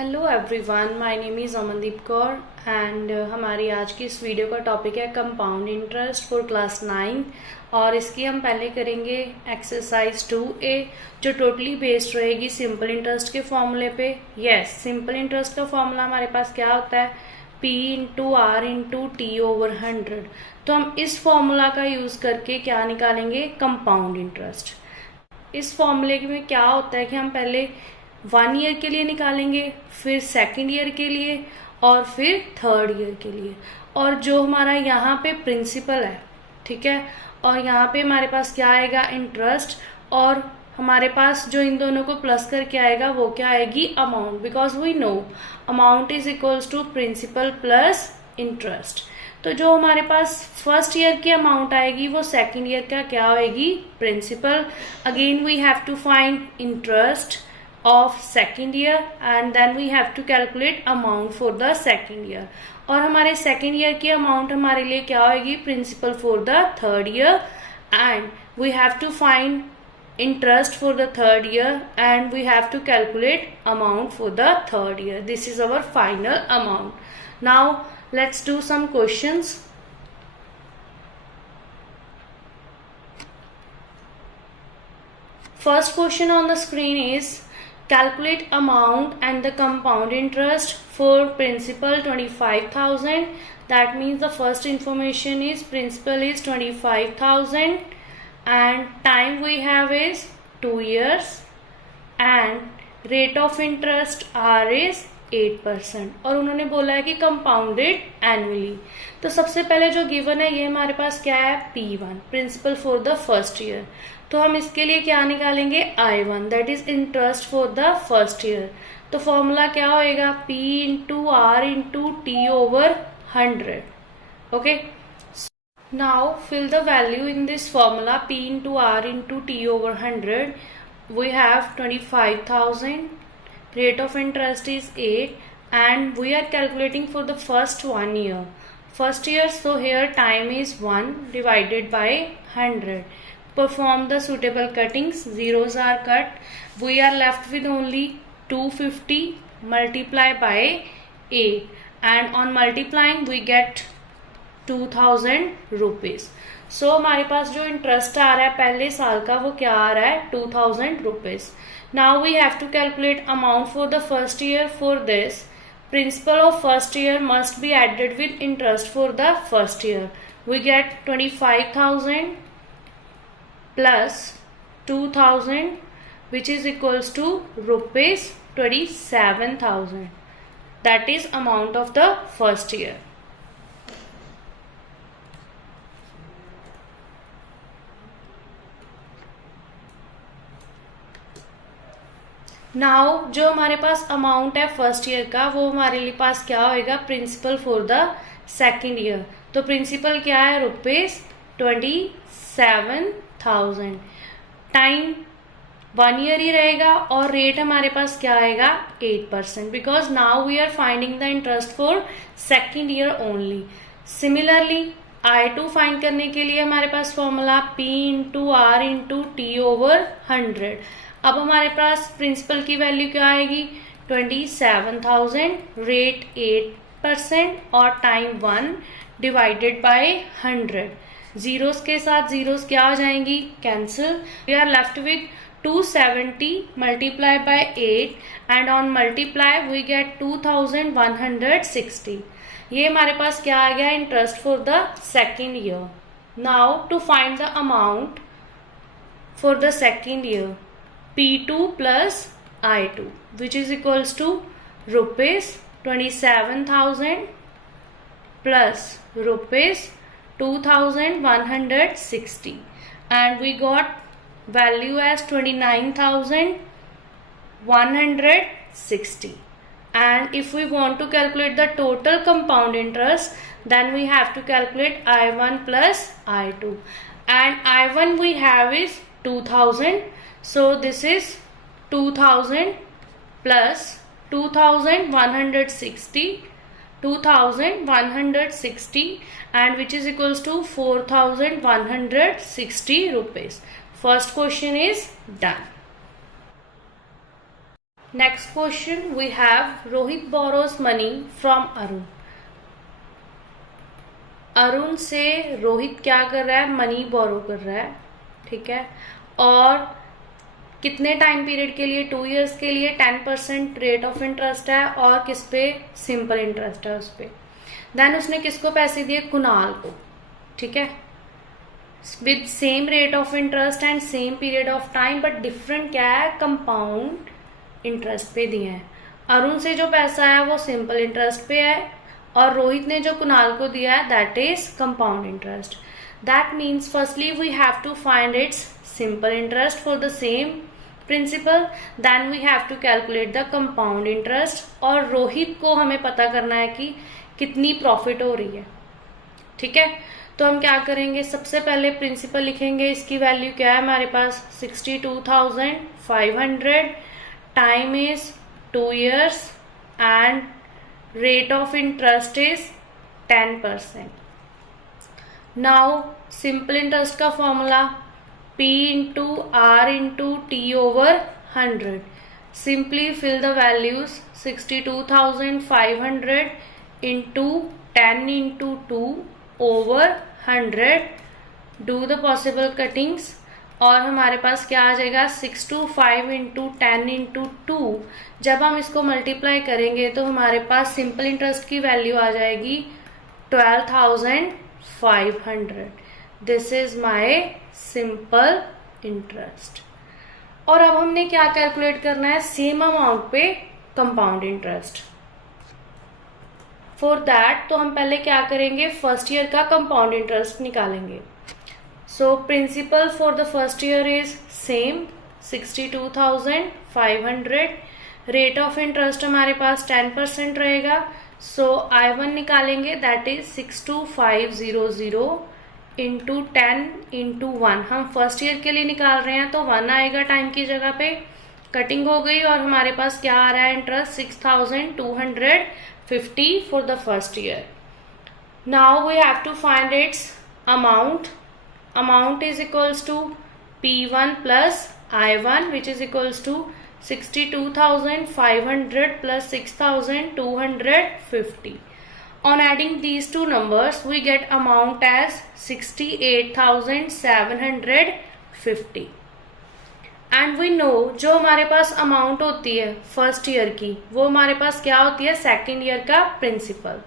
Hello everyone, my name is Amandeep Kaur and हमारी आज की इस वीडियो का टॉपिक है कंपाउंड इंटरेस्ट फॉर क्लास 9 और इसकी हम पहले करेंगे एक्सरसाइज 2A जो टोटली बेस्ड रहेगी सिंपल इंटरेस्ट के फॉर्मूले पे। यस, सिंपल इंटरेस्ट का फॉर्मूला हमारे पास क्या होता है, P into R into T over 100। तो हम इस फॉर्मूला का यूज़ करके क्या निकालेंगे, कंपाउंड इंटरेस्ट। इस फॉर्मूले में क्या होता है कि हम पहले 1 ईयर के लिए निकालेंगे, फिर सेकेंड ईयर के लिए और फिर थर्ड ईयर के लिए। और जो हमारा यहाँ पे प्रिंसिपल है, ठीक है, और यहाँ पे हमारे पास क्या आएगा, इंटरेस्ट, और हमारे पास जो इन दोनों को प्लस करके आएगा वो क्या आएगी, amount, because we know amount is equals to principal plus interest. तो जो हमारे पास फर्स्ट ईयर की अमाउंट आएगी वो सेकेंड ईयर का क्या होएगी, principal. Again we have to find interest of second year and then we have to calculate amount for the second year। और हमारे second year की amount हमारे लिए क्या होगी, principal for the third year and we have to find interest for the third year and we have to calculate amount for the third year. This is our final amount. Now let's do some questions. First question on the screen is calculate amount and the compound interest for principal 25,000. That means the first information is principal is 25,000 and time we have is 2 years and rate of interest R is 8% और उन्होंने बोला है कि compounded annually. तो सबसे पहले जो given है ये हमारे पास क्या है, P1 principal for the first year. तो हम इसके लिए क्या निकालेंगे, I1 that is interest for the first year. तो फॉर्मूला क्या होएगा, P into R into T over 100। Okay, now fill the value in this formula P into R into T over 100। We have 25,000, rate of interest is 8 and we are calculating for the first 1 year. First year, so here time is 1 divided by 100. Perform the suitable cuttings, zeros are cut. We are left with only 250 multiply by 8 and on multiplying we get 2000 rupees. So हमारे पास जो interest आ रहा है पहले साल का वो क्या आ रहा है, 2000 rupees. Now we have to calculate amount for the first year. For this, principal of first year must be added with interest for the first year. We get 25,000 plus 2,000 which is equals to rupees 27,000. That is amount of the first year. Now जो हमारे पास amount है first year का वो हमारे लिए पास क्या होएगा, principal for the second year. तो प्रिंसिपल क्या है, रुपीज 27,000। टाइम 1 ईयर ही रहेगा और रेट हमारे पास क्या आएगा, 8%, because now we are finding the interest for second year only. Similarly I2 find करने के लिए हमारे पास formula P into R into T over 100। अब हमारे पास प्रिंसिपल की वैल्यू क्या आएगी, 27,000, रेट 8% और टाइम 1 डिवाइडेड बाय 100। जीरोस के साथ जीरोस क्या हो जाएंगी, cancel. We are left with 270 multiply by 8 and on multiply we get 2160। ये हमारे पास क्या आ गया, interest for the second year. Now to find the amount for the second year, P2 plus I2 which is equals to rupees 27,000 plus rupees 2,160 and we got value as 29,160. And if we want to calculate the total compound interest then we have to calculate I1 plus I2 and I1 we have is 2,000. So this is 2,000 plus 2,160, 2,160 and which is equals to 4,160 rupees. First question is done. Next question we have Rohit borrows money from Arun. Arun से रोहित क्या कर रहा है, money borrow कर रहा है, ठीक है, और कितने टाइम पीरियड के लिए, 2 years के लिए 10% रेट ऑफ इंटरेस्ट है, और किस पे, सिंपल इंटरेस्ट है उस पे। देन उसने किसको पैसे दिए, कुणाल को, ठीक है, with same rate of interest and same period of time, but different क्या है, कंपाउंड इंटरेस्ट पे दिए हैं। अरुण से जो पैसा है वो सिंपल इंटरेस्ट पे है, और रोहित ने जो कुणाल को दिया है that is compound interest. That means firstly we have to find its simple interest for the same principal, then we have to calculate the compound interest, और रोहित को हमें पता करना है कि कितनी प्रॉफिट हो रही है, ठीक है। तो हम क्या करेंगे, सबसे पहले प्रिंसिपल लिखेंगे, इसकी वैल्यू क्या है हमारे पास 62,500, time is 2 years and rate of interest is 10%. Now simple interest का formula P into R into T over 100. Simply fill the values 62,500 into 10 into 2 over 100. Do the possible cuttings. और हमारे पास क्या आ जाएगा, 625 इंटू 10 इंटू 2। जब हम इसको मल्टीप्लाई करेंगे तो हमारे पास सिंपल इंटरेस्ट की वैल्यू आ जाएगी 12,500। This is my simple interest. और अब हमने क्या कैलकुलेट करना है, सेम अमाउंट पे कंपाउंड इंटरेस्ट। फॉर दैट तो हम पहले क्या करेंगे, फर्स्ट ईयर का कंपाउंड इंटरेस्ट निकालेंगे। So principal for the first year is same 62,500, rate of interest हमारे पास 10% रहेगा, so I1 निकालेंगे that is 62,500 इंटू 10 इंटू 1। हम फर्स्ट ईयर के लिए निकाल रहे हैं तो 1 आएगा टाइम की जगह पे, कटिंग हो गई, और हमारे पास क्या आ रहा है interest 6,250 for the first year. Now we have to find its amount. Amount is equals to P1 plus I1, which is equals to 62,500 plus 6,250. On adding these two numbers, we get amount as 68,750. And we know जो हमारे पास amount होती है first year की, वो हमारे पास क्या होती है, सेकेंड ईयर का principal.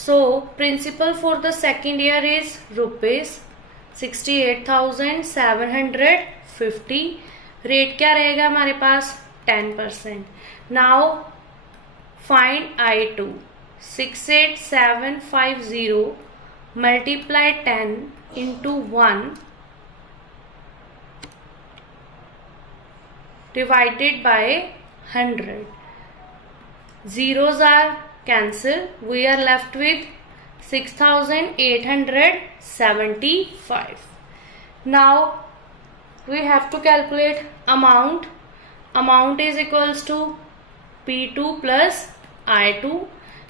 So principal for the second year is rupees 68,750. Rate क्या रहेगा हमारे पास, 10%. Now find I2. 68,750 multiply 10 into 1 divided by 100. Zeros are cancel, we are left with 6,875. Now we have to calculate amount. Amount is equals to P2 plus I2,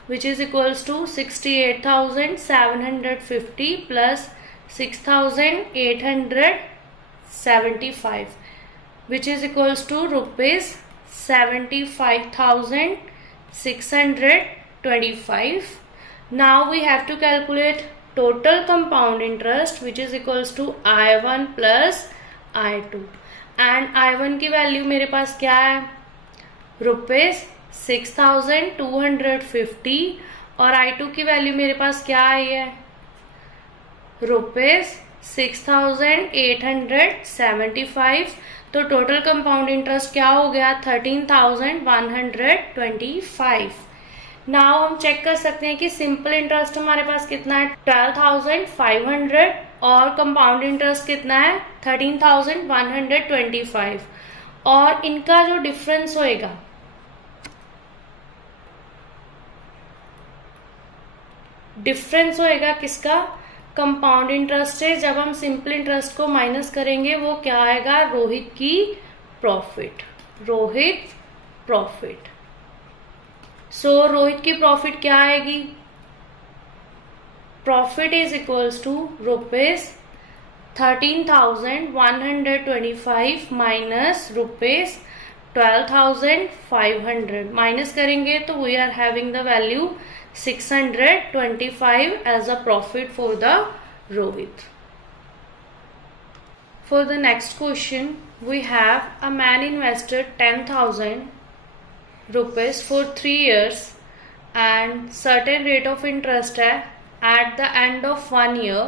which is equals to 68,750 plus 6,875, which is equals to rupees 75,625. Now we have to calculate total compound interest, which is equals to I1 plus I2, and I1 की value मेरे पास क्या है, rupees 6,250, और I2 की value मेरे पास क्या आई है, rupees 6,875। तो टोटल कंपाउंड इंटरेस्ट क्या हो गया, 13,125। नाउ हम चेक कर सकते हैं कि सिंपल इंटरेस्ट हमारे पास कितना है, 12,500, और कंपाउंड इंटरेस्ट कितना है, 13,125। और इनका जो डिफरेंस होएगा, किसका, कंपाउंड इंटरेस्ट से। जब हम सिंपल इंटरेस्ट को माइनस करेंगे वो क्या आएगा, रोहित की प्रॉफिट, सो रोहित की प्रॉफिट क्या आएगी, profit is equals to rupees 13,125 minus rupees 12,500 minus करेंगे तो we are having the value 625 as a profit for the Rohit. For the next question, we have a man invested 10,000 rupees for 3 years and certain rate of interest है at the end of 1 year.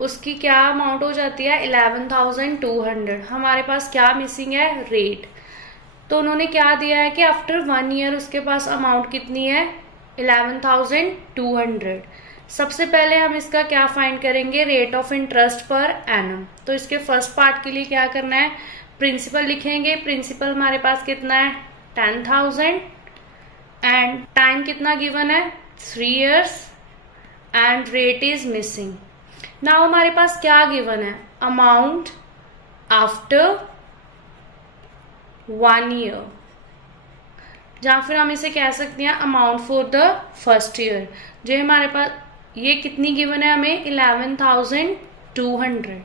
उसकी क्या amount हो जाती है 11,200. हमारे पास क्या missing है रेट. तो उन्होंने क्या दिया है कि आफ्टर 1 ईयर उसके पास अमाउंट कितनी है 11,200. सबसे पहले हम इसका क्या फाइंड करेंगे rate of interest per annum. तो इसके फर्स्ट पार्ट के लिए क्या करना है प्रिंसिपल लिखेंगे. प्रिंसिपल हमारे पास कितना है 10,000 एंड टाइम कितना गिवन है 3 years and rate is missing. Now हमारे पास क्या गिवन है अमाउंट आफ्टर 1 year, जहां फिर हम इसे कह सकते हैं amount for the first year. जो हमारे पास ये कितनी गिवन है हमें 11,200.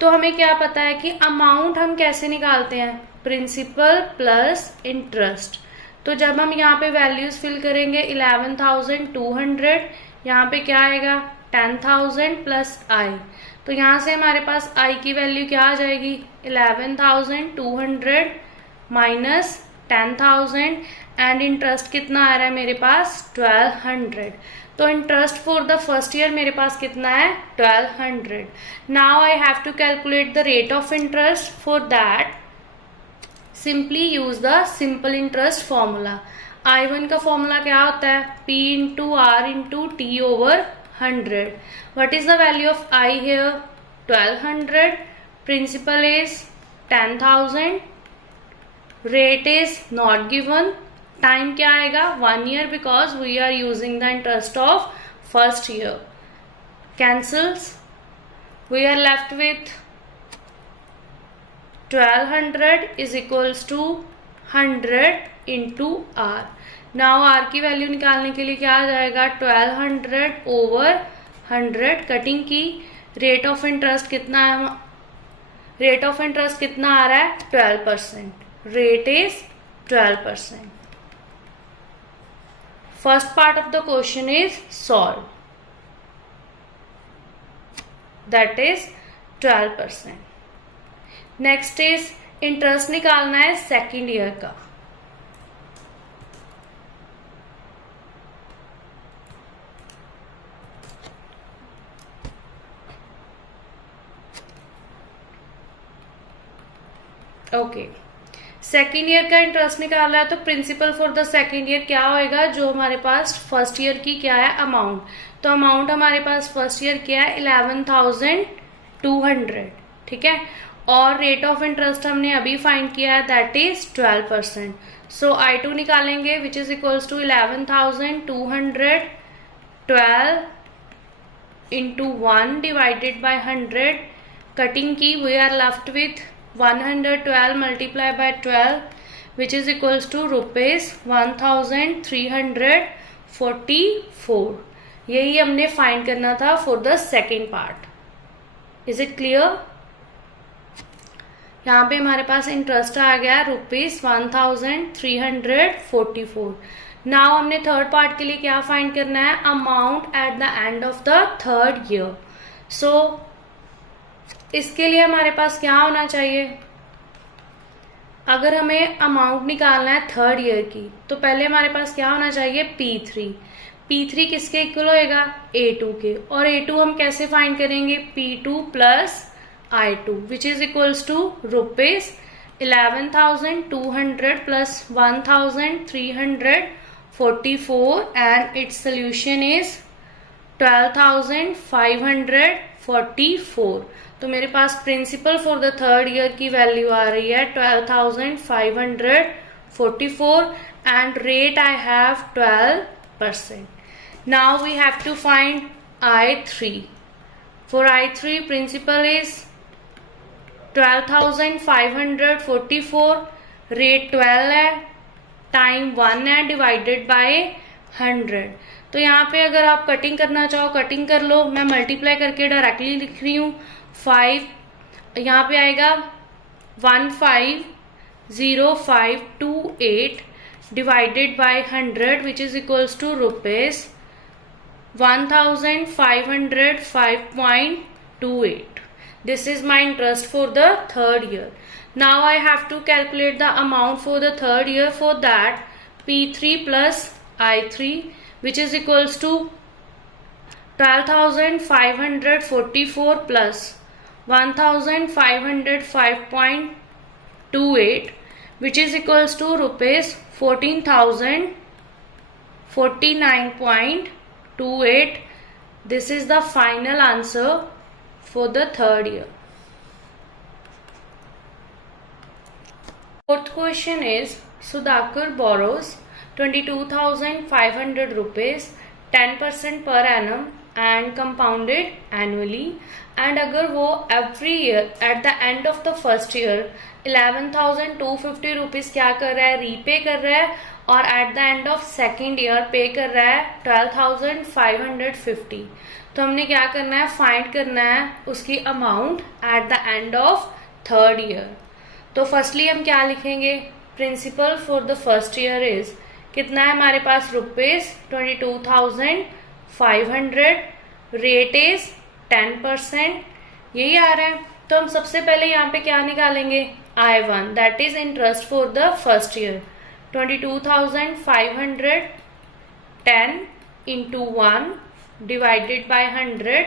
तो हमें क्या पता है कि अमाउंट हम कैसे निकालते हैं प्रिंसिपल प्लस इंटरेस्ट. तो जब हम यहाँ पे वैल्यूज फिल करेंगे 11,200 यहाँ पे क्या आएगा 10,000 प्लस आई. तो यहाँ से हमारे पास आई की वैल्यू क्या आ जाएगी 11,200 माइनस 10,000 एंड इंटरेस्ट कितना आ रहा है मेरे पास 1,200. तो interest for the first year मेरे पास कितना है 1,200. Now I have to calculate the rate of interest. For that simply use the simple interest formula. I1 का फॉर्मूला क्या होता है P into R into T over 100. What is the value of I here 1,200. Principal is 10,000. Rate is not given. Time क्या आएगा 1 year because we are using the interest of first year. Cancels. We are left with 1,200 is equals to 100 into R. Now R की value निकालने के लिए क्या आ जाएगा 1,200 over 100. Cutting की. रेट ऑफ इंटरेस्ट कितना है रेट ऑफ इंटरेस्ट कितना आ रहा है 12%. Rate is 12%. First part of the question is solve. That is 12%. Next is interest निकालना है सेकेंड ईयर का. ओके सेकेंड ईयर का इंटरेस्ट निकालना है तो principal for the second year क्या होएगा जो हमारे पास फर्स्ट ईयर की क्या है अमाउंट. तो अमाउंट हमारे पास फर्स्ट ईयर क्या है 11,200. ठीक है. और रेट ऑफ इंटरेस्ट हमने अभी फाइंड किया है दैट इज 12%. सो I2 निकालेंगे which is equals to 11,200 12 into 1 divided by 100. Cutting की we are left with 112 multiplied by 12 which is equals to rupees 1,344. यही हमने फाइंड करना था for the second part. Is it clear. यहाँ पे हमारे पास इंटरेस्ट आ गया रुपीज 1,344. नाउ हमने थर्ड पार्ट के लिए क्या फाइंड करना है amount at the end of the third year. So इसके लिए हमारे पास क्या होना चाहिए अगर हमें अमाउंट निकालना है थर्ड ईयर की तो पहले हमारे पास क्या होना चाहिए P3. P3 किसके इक्वल होएगा A2 के. और A2 हम कैसे फाइंड करेंगे P2 plus I2 which is equals to rupees 11,200 plus 1,344 and its solution is 12,544. तो मेरे पास principal for the third year की वैल्यू आ रही है 12,544 and rate I have 12%. Now we have to find I3. For I3 principal is 12,544. Rate 12 है. Time 1 है divided by 100. तो यहाँ पे अगर आप कटिंग करना चाहो कटिंग कर लो. मैं मल्टीप्लाई करके डायरेक्टली लिख रही हूँ. 5, यहाँ पे आएगा 150528 divided by 100 which is equals to rupees 1505.28. This is my interest for the third year. Now I have to calculate the amount for the third year. For that, P3 plus I3 which is equals to 12,544 plus 1,505.28 which is equals to rupees 14,049.28. This is the final answer for the third year. Fourth question is Sudhakar borrows 22,500 rupees 10% per annum and compounded annually, and अगर वो every year at the end of the first year 11,250 rupees क्या कर रहा है, repay कर रहा है, और at the end of second year पे कर रहा है 12,550. तो हमने क्या करना है, फाइंड करना है उसकी amount at the end of third year. तो फर्स्टली हम क्या लिखेंगे, principal for the first year is कितना है हमारे पास, रुपीज 22,500, रेट इज 10%, यही आ रहा है. तो हम सबसे पहले यहाँ पे क्या निकालेंगे, I1 that is interest for the first year. 22,500 10 into 1 divided by 100,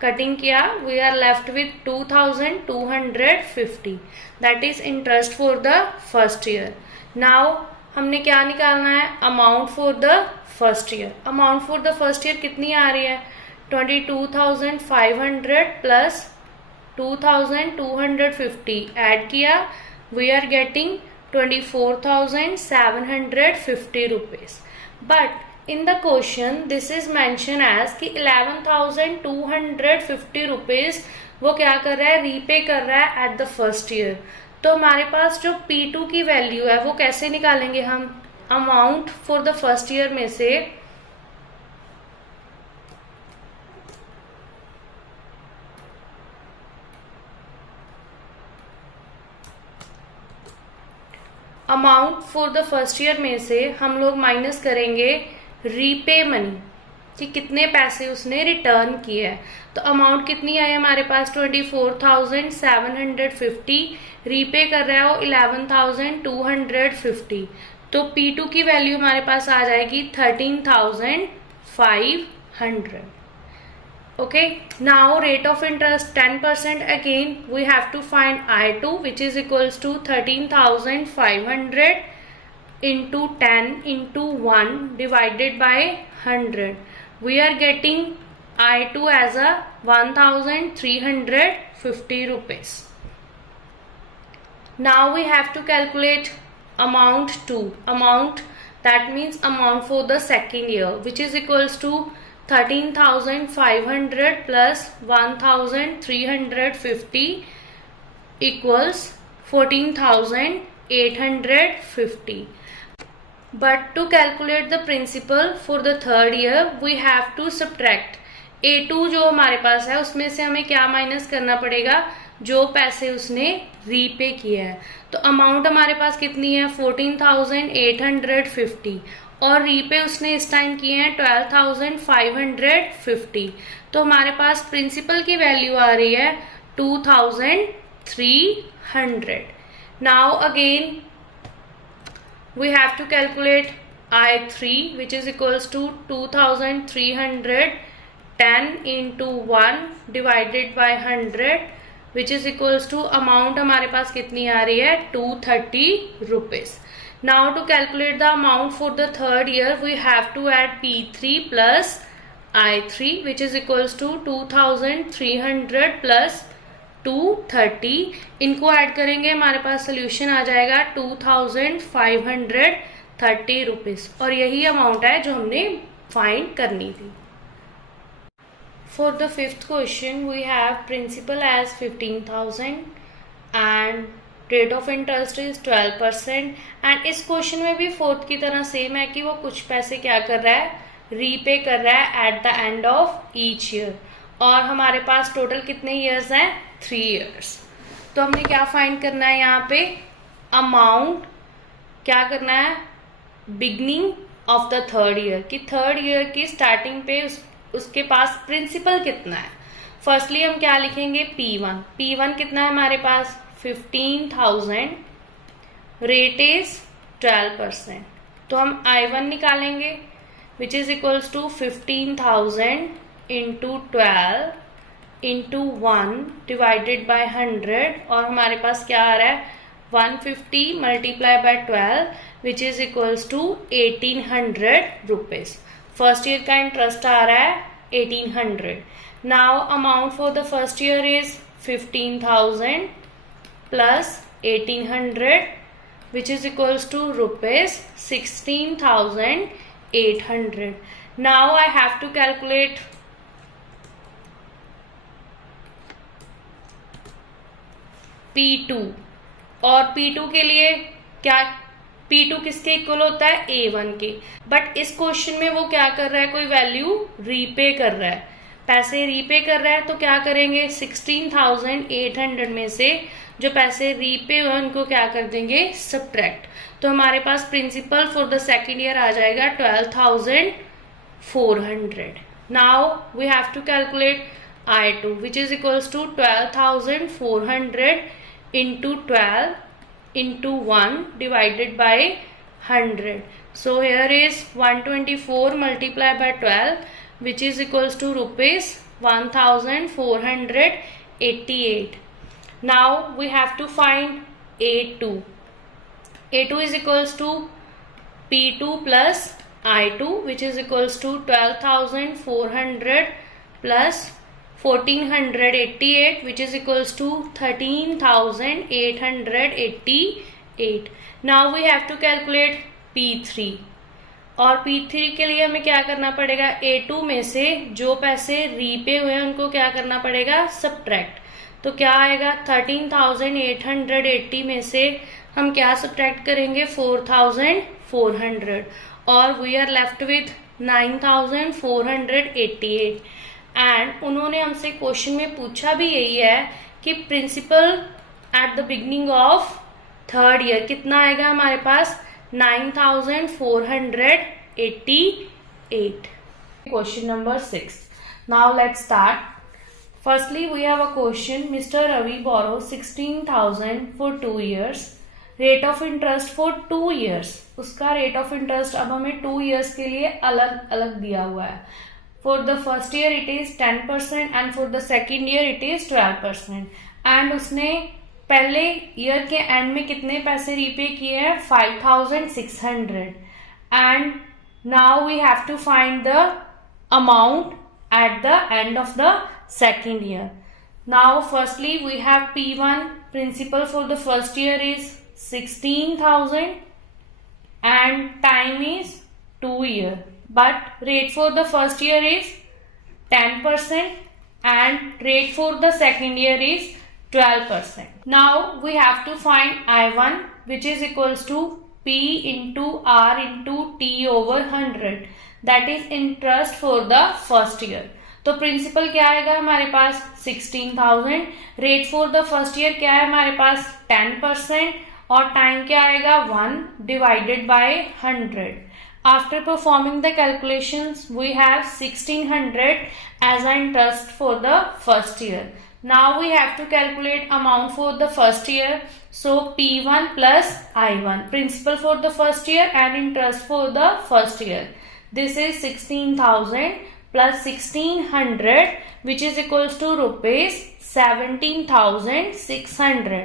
cutting किया, we are left with 2,250. That is interest for the first year. Now हमने क्या निकालना है, amount for the first year. Amount for the first year कितनी आ रही है, 22,500 plus 2,250 add किया, we are getting 24,750 rupees. But in the question this is mentioned as कि 11,250 rupees वो क्या कर रहा है, रीपे कर रहा है एट द फर्स्ट ईयर. तो हमारे पास जो P2 की वैल्यू है वो कैसे निकालेंगे हम, amount for the first year में से amount for the first year में से हम लोग माइनस करेंगे रीपे मनी कि कितने पैसे उसने रिटर्न किए हैं. तो अमाउंट कितनी आई हमारे पास, 24,750, रीपे कर रहा है वो 11,250. तो P2 की वैल्यू हमारे पास आ जाएगी 13,500. Okay, now rate of interest 10%. Again we have to find I2 which is equals to 13,500 into 10 into 1 divided by 100. We are getting I2 as a 1,350 rupees. Now we have to calculate amount 2. Amount, that means amount for the second year, which is equals to 13,500 plus 1,350 equals 14,850. But to calculate the principal for the third year we have to subtract A2 जो हमारे पास है उसमें से हमें क्या minus करना पड़ेगा, जो पैसे उसने रीपे किए हैं. तो अमाउंट हमारे पास कितनी है, 14,850, और रीपे उसने इस टाइम किए हैं 12,550. तो हमारे पास प्रिंसिपल की वैल्यू आ रही है 2,300. Now again we have to calculate I3 which is equals to 2,300 10 into 1 divided by 100 which is equals to amount हमारे पास कितनी आ रही है, 230 rupees. Now to calculate the amount for the third year we have to add P3 plus I3 which is equals to 2,300 plus 230. इनको add करेंगे हमारे पास सोल्यूशन आ जाएगा 2,530 rupees, और यही अमाउंट है जो हमने फाइंड करनी थी. For the fifth question we have principal as 15,000 and rate of interest is 12%. And इस क्वेश्चन में भी फोर्थ की तरह सेम है कि वो कुछ पैसे क्या कर रहा है, रीपे कर रहा है eight the end of each year. और हमारे पास टोटल कितने ईयर्स हैं, 3 ईयर्स। तो हमने क्या फाइंड करना है यहाँ पे, अमाउंट क्या करना है, beginning of the third year, कि थर्ड ईयर की स्टार्टिंग पे उसके पास प्रिंसिपल कितना है। फर्स्टली हम क्या लिखेंगे, P1। P1 कितना है हमारे पास, 15,000, रेट इज 12%। तो हम I1 निकालेंगे which is equals to 15,000 into 12 into 1 divided by 100, और हमारे पास क्या आ रहा है 150 multiply by 12 which is equals to 1800 rupees. First year का इंटरेस्ट आ रहा है 1800। Now amount for the first year is 15,000 plus 1800 which is equals to rupees 16,800. Now I have to calculate P2, और P2 के लिए क्या, P2 किसके equal होता है, A1 के। बट इस क्वेश्चन में वो क्या कर रहा है, कोई वैल्यू रीपे कर रहा है, पैसे रीपे कर रहा है। तो क्या करेंगे, 16,800 में से जो पैसे रीपे हुए उनको क्या कर देंगे, सब्ट्रैक्ट। तो हमारे पास principal for the second year आ जाएगा 12,400। Now we have to calculate I2 which is equals to 12,400 into 12 into 1 divided by 100. So here is 124 multiplied by 12 which is equals to rupees 1,488. Now we have to find A2. A2 is equals to P2 plus I2 which is equals to 12,400 plus 1,488 which is equals to 13,888. Now we have to calculate P3, और P3 के लिए हमें क्या करना पड़ेगा, A2 में से जो पैसे रीपे हुए हैं उनको क्या करना पड़ेगा, सब्ट्रैक्ट। तो क्या आएगा, 13,880 में से हम क्या सब्ट्रैक्ट करेंगे, 4,400, और we are left with 9,488। And उन्होंने हमसे क्वेश्चन में पूछा भी यही है कि principal at the beginning of third year कितना आएगा हमारे पास, 9,488. Question number 6. Now let's start. Firstly, we have a question. Mr. Ravi borrows 16,000 for 2 years. Rate of interest for 2 years. उसका rate of interest अब हमें 2 years के लिए अलग अलग दिया हुआ है. For the first year it is 10% and for the second year it is 12%. And उसने पहले ईयर के एंड में कितने पैसे रीपे किए हैं, 5,600. And now we have to find the amount at the end of the second year. Now firstly we have P1, principal for the first year is 16,000 and time is 2 years. But rate for the first year is 10% and rate for the second year is 12%. Now we have to find I1 which is equals to P into R into T over 100, that is interest for the first year. तो principal क्या आएगा हमारे पास 16,000, rate for the first year क्या है हमारे पास 10%, और time क्या आएगा 1 divided by 100. After performing the calculations, we have 1,600 as an interest for the first year. Now we have to calculate amount for the first year. So P1 plus I1, principal for the first year and interest for the first year. This is 16,000 plus 1,600 which is equals to rupees 17,600.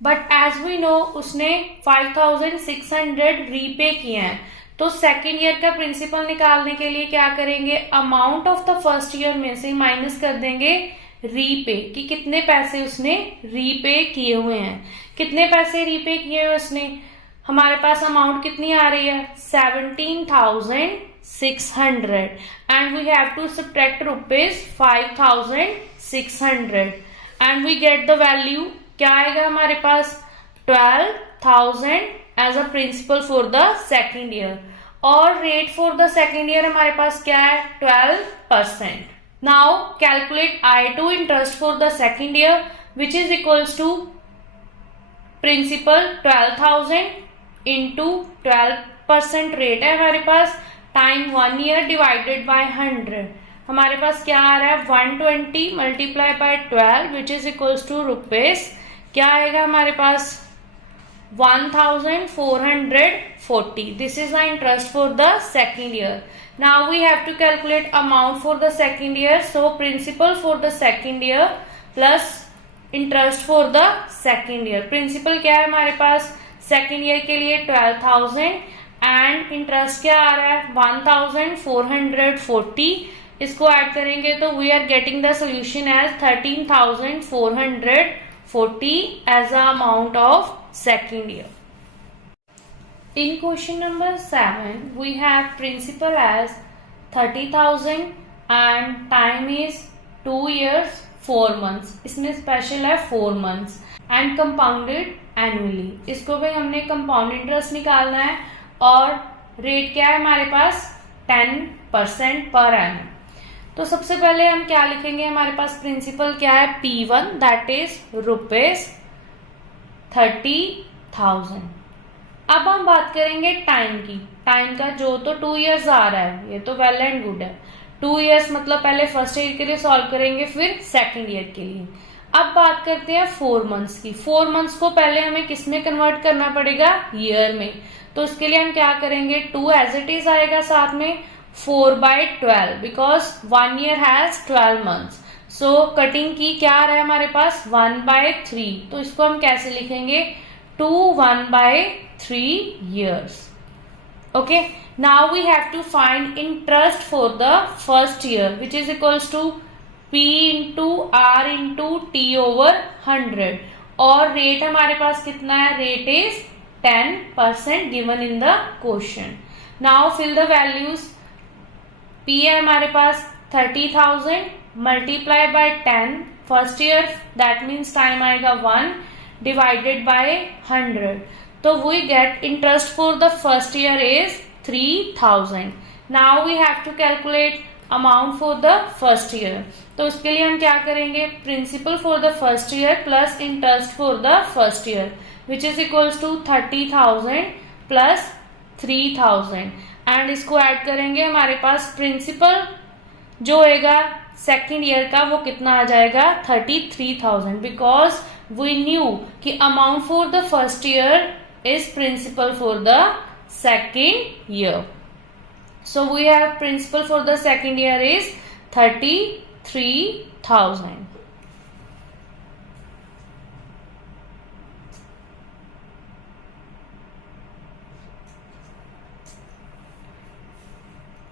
But as we know उसने 5,600 repay किए हैं, तो second year का principal निकालने के लिए क्या करेंगे, amount of the first year में से माइनस कर देंगे रीपे, कि कितने पैसे उसने रीपे किए हुए हैं। कितने पैसे रीपे किए हुए उसने, हमारे पास अमाउंट कितनी आ रही है 17,600 and we have to subtract rupees 5,600 and we get the value, क्या आएगा हमारे पास 12,000 as a principal for the second year, और rate for the second year हमारे पास क्या है 12%. Now calculate I2 interest for the second year which is equals to principal 12,000 into 12% rate है हमारे पास, टाइम 1 ईयर डिवाइडेड बाय 100। हमारे पास क्या आ रहा है 120 multiply by 12 which is equals to rupees, क्या आएगा हमारे पास 1440। This is the interest for the second year. Now we have to calculate amount for the second year, so principal for the second year plus interest for the second year. Principal क्या है हमारे पास second year के लिए 12,000 and interest क्या आ रहा है 1440। इसको ऐड करेंगे तो we are getting the solution as 13,440 as a amount of second year. In question number 7, we have principal as 30,000 and time is 2 years 4 months। इसमें स्पेशल है 4 months and compounded annually। इसको भी हमने कंपाउंड इंटरेस्ट निकालना है और rate क्या है हमारे पास 10% पर एनम। तो सबसे पहले हम क्या लिखेंगे, हमारे पास प्रिंसिपल क्या है P1 दैट इज ₹30,000। अब हम बात करेंगे टाइम की। टाइम का जो तो 2 years आ रहा है, ये तो वेल एंड गुड है। 2 years मतलब पहले फर्स्ट ईयर के लिए सॉल्व करेंगे फिर सेकेंड ईयर के लिए। अब बात करते हैं 4 months की। 4 months को पहले हमें किस में कन्वर्ट करना पड़ेगा, ईयर में। तो इसके लिए हम क्या करेंगे 2 एज इट इज आएगा, साथ में 4/12 because 1 year has 12 months। So cutting की क्या आ रहा है हमारे पास 1/3। तो इसको हम कैसे लिखेंगे 2 1/3 years। Okay, now we have to find interest for the first year which is equals to P into R into T over 100 और रेट हमारे पास कितना है, rate is 10% given in the question। Now fill the values। P है हमारे पास 30,000 multiply by 10 first year that means time आएगा 1 divided by 100। तो we get interest for the first year is 3,000। Now we have to calculate amount for the first year. तो उसके लिए हम क्या करेंगे principal for the first year plus interest for the first year which is equals to 30,000 plus 3,000 and इसको add करेंगे हमारे पास प्रिंसिपल जो होएगा सेकेंड ईयर का वो कितना आ जाएगा 33,000 बिकॉज वी न्यू कि amount for the first year is principal for the second year। So we have principal for the second year is 33,000।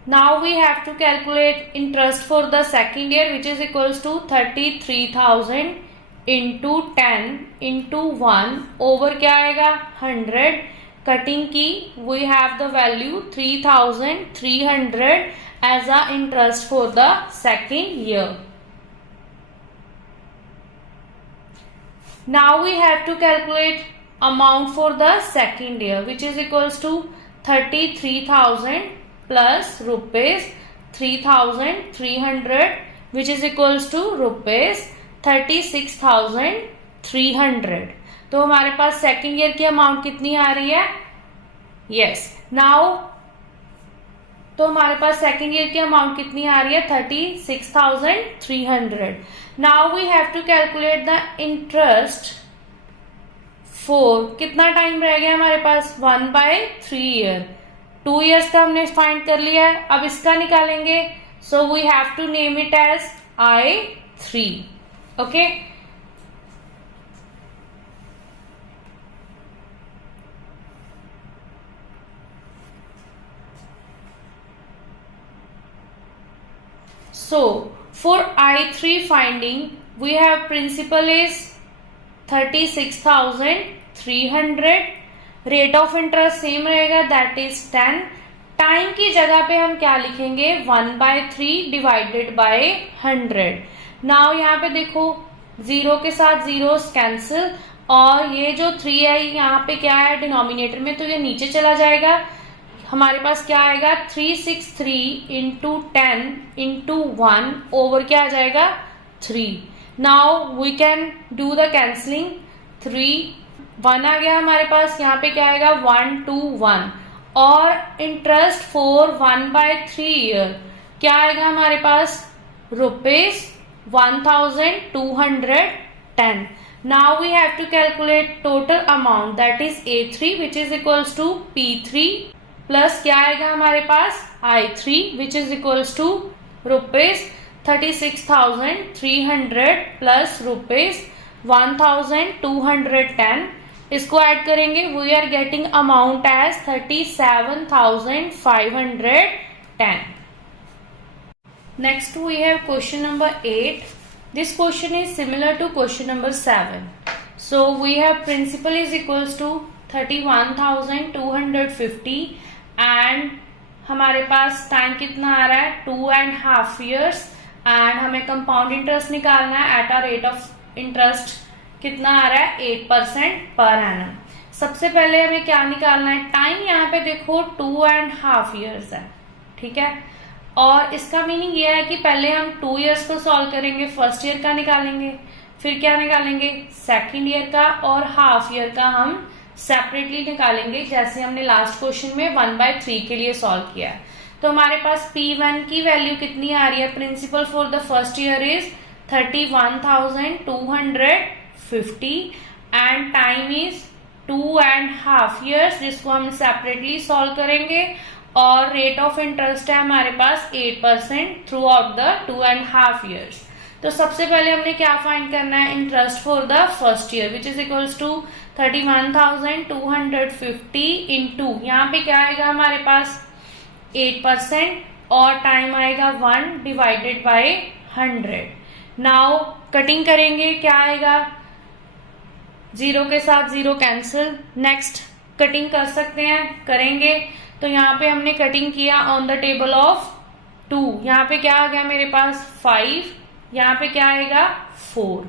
Now we have to calculate interest for the second year which is equals to 33,000 into 10 into 1 over क्या आएगा 100। Cutting की we have the value 3,300 as a interest for the second year. Now we have to calculate amount for the second year which is equals to 33,000 plus ₹3,300 which is equals to ₹36,300। तो हमारे पास second year की amount कितनी आ रही है, yes now तो हमारे पास सेकेंड ईयर की अमाउंट कितनी आ रही है 36,300। Now we have to calculate the interest for कितना टाइम रह गया हमारे पास 1/3 ईयर। 2 years का हमने फाइंड कर लिया है, अब इसका निकालेंगे। So we have to name it as I3। Okay So for I3 finding we have principal is 36,300, rate of interest same रहेगा दैट इज 10। टाइम की जगह पे हम क्या लिखेंगे 1/3 डिवाइडेड बाय 100। नाउ यहाँ पे देखो जीरो के साथ जीरो कैंसिल और ये जो 3 है यहाँ पे क्या है डिनोमिनेटर में तो ये नीचे चला जाएगा। हमारे पास क्या आएगा 363 इंटू 10 इंटू 1 ओवर क्या आ जाएगा 3. Now we can do the cancelling. 1 आ गया हमारे पास, यहाँ पे क्या आएगा 1 2 1 और इंटरेस्ट फॉर 1/3 ईयर क्या आएगा हमारे पास ₹1210. Now we have to calculate total amount, that is A3 which is equals to P3 plus क्या आएगा हमारे पास I3 which is equals to ₹36,300 plus ₹1,210. इसको ऐड करेंगे, we are getting amount as 37,510. Next we have question number 8. This question is similar to question number 7. So we have principal is equals to 31,250 and हमारे पास time कितना आ रहा है 2.5 years and हमें compound interest निकालना है at a rate of interest कितना आ रहा है 8% पर एनम. सबसे पहले हमें क्या निकालना है, टाइम यहाँ पे देखो 2.5 years है, ठीक है. और इसका मीनिंग ये है कि पहले हम 2 years को सॉल्व करेंगे, फर्स्ट ईयर का निकालेंगे, फिर क्या निकालेंगे सेकंड ईयर का, और हाफ ईयर का हम सेपरेटली निकालेंगे जैसे हमने लास्ट क्वेश्चन में 1/3 के लिए सॉल्व किया. तो हमारे पास P1 की वैल्यू कितनी आ रही है, principal for the first year is 31,250 and time is 2.5 years जिसको हम सेपरेटली सॉल्व करेंगे, और रेट ऑफ इंटरेस्ट है हमारे पास 8% थ्रू आउट द 2.5 years. तो सबसे पहले हमने क्या फाइंड करना है, interest for the first year which is equals to 31,250 into यहाँ पे क्या आएगा हमारे पास 8% और टाइम आएगा 1 डिवाइडेड बाय 100. नाउ कटिंग करेंगे, क्या आएगा 0 के साथ 0 कैंसिल. नेक्स्ट कटिंग कर सकते हैं, करेंगे. तो यहाँ पे हमने कटिंग किया ऑन द टेबल ऑफ 2. यहाँ पे क्या आ गया मेरे पास 5, यहाँ पे क्या आएगा 4.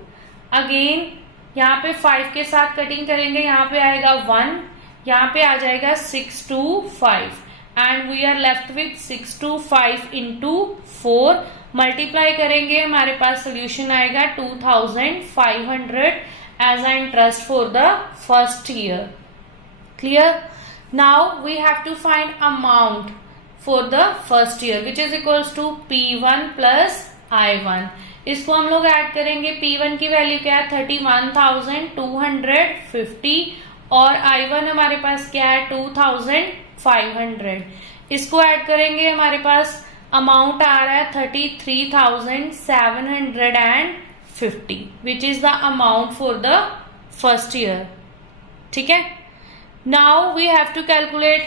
अगेन यहाँ पे 5 के साथ कटिंग करेंगे, यहाँ पे आएगा 1, यहाँ पे आ जाएगा 6 to 5 and we are left with 6 to 5 into 4. Multiply करेंगे, हमारे पास सोल्यूशन आएगा 2,500 as a interest for the first year. Clear. Now we have to find amount for the first year which is equals to P1 plus I1. इसको हम लोग add करेंगे. P1 की value क्या है 31,250 और I1 हमारे पास क्या है 2,500. इसको ऐड करेंगे, हमारे पास अमाउंट आ रहा है 33,750 which is the amount for the first year. ठीक है. Now we have to calculate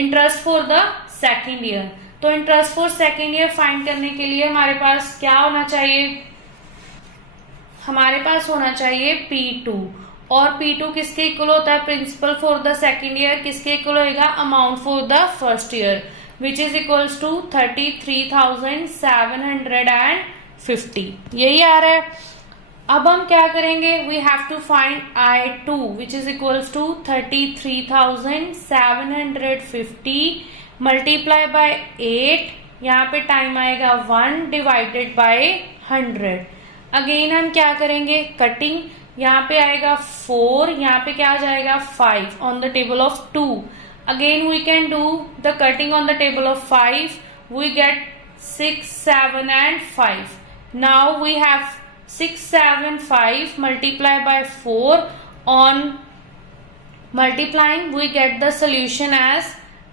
interest for the second year. तो interest for second year find करने के लिए हमारे पास क्या होना चाहिए, हमारे पास होना चाहिए P2. और P2 किसके इक्वल होता है, principal for the second year किसके इक्वल होगा, amount for the first year which is equals to 33,750. यही आ रहा है. अब हम क्या करेंगे, we have to find I2 which is equals to 33,750 multiply by 8. यहाँ पे टाइम आएगा 1 डिवाइडेड बाय 100. अगेन हम क्या करेंगे, कटिंग. यहाँ पे आएगा 4, यहाँ पे क्या आ जाएगा 5 on the table of 2. Again we can do the cutting on the table of 5. We get 6, 7 and 5. Now we have 6, 7, 5 multiply by 4. On multiplying we get the solution as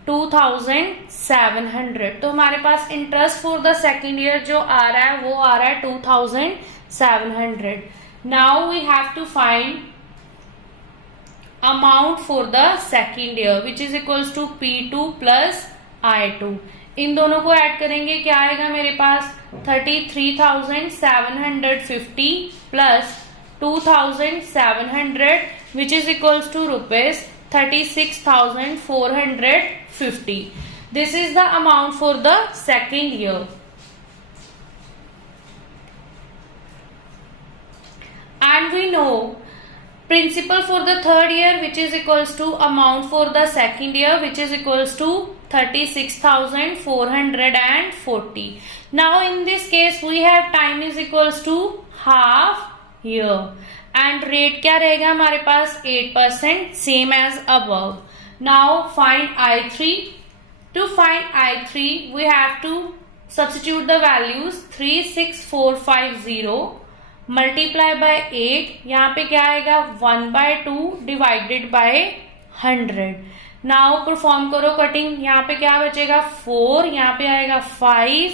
2,700. तो हमारे पास interest for the second year जो आ रहा है वो आ रहा है 2,700. Now we have to find amount for the second year which is equals to P2 plus I2. इन दोनों को ऐड करेंगे, क्या आएगा मेरे पास 33,750 plus 2,700 which is equals to ₹36,450. This is the amount for the second year. And we know Principal for the third year, which is equals to amount for the second year, which is equals to 36,440. Now in this case we have time is equals to half year and rate क्या रहेगा हमारे पास 8%, same as above. Now find I3. To find I3 we have to substitute the values 36450 multiply by 8, यहाँ पे क्या आएगा 1/2 divided by 100. Now perform करो cutting, यहाँ पे क्या बचेगा 4, यहाँ पे आएगा 5,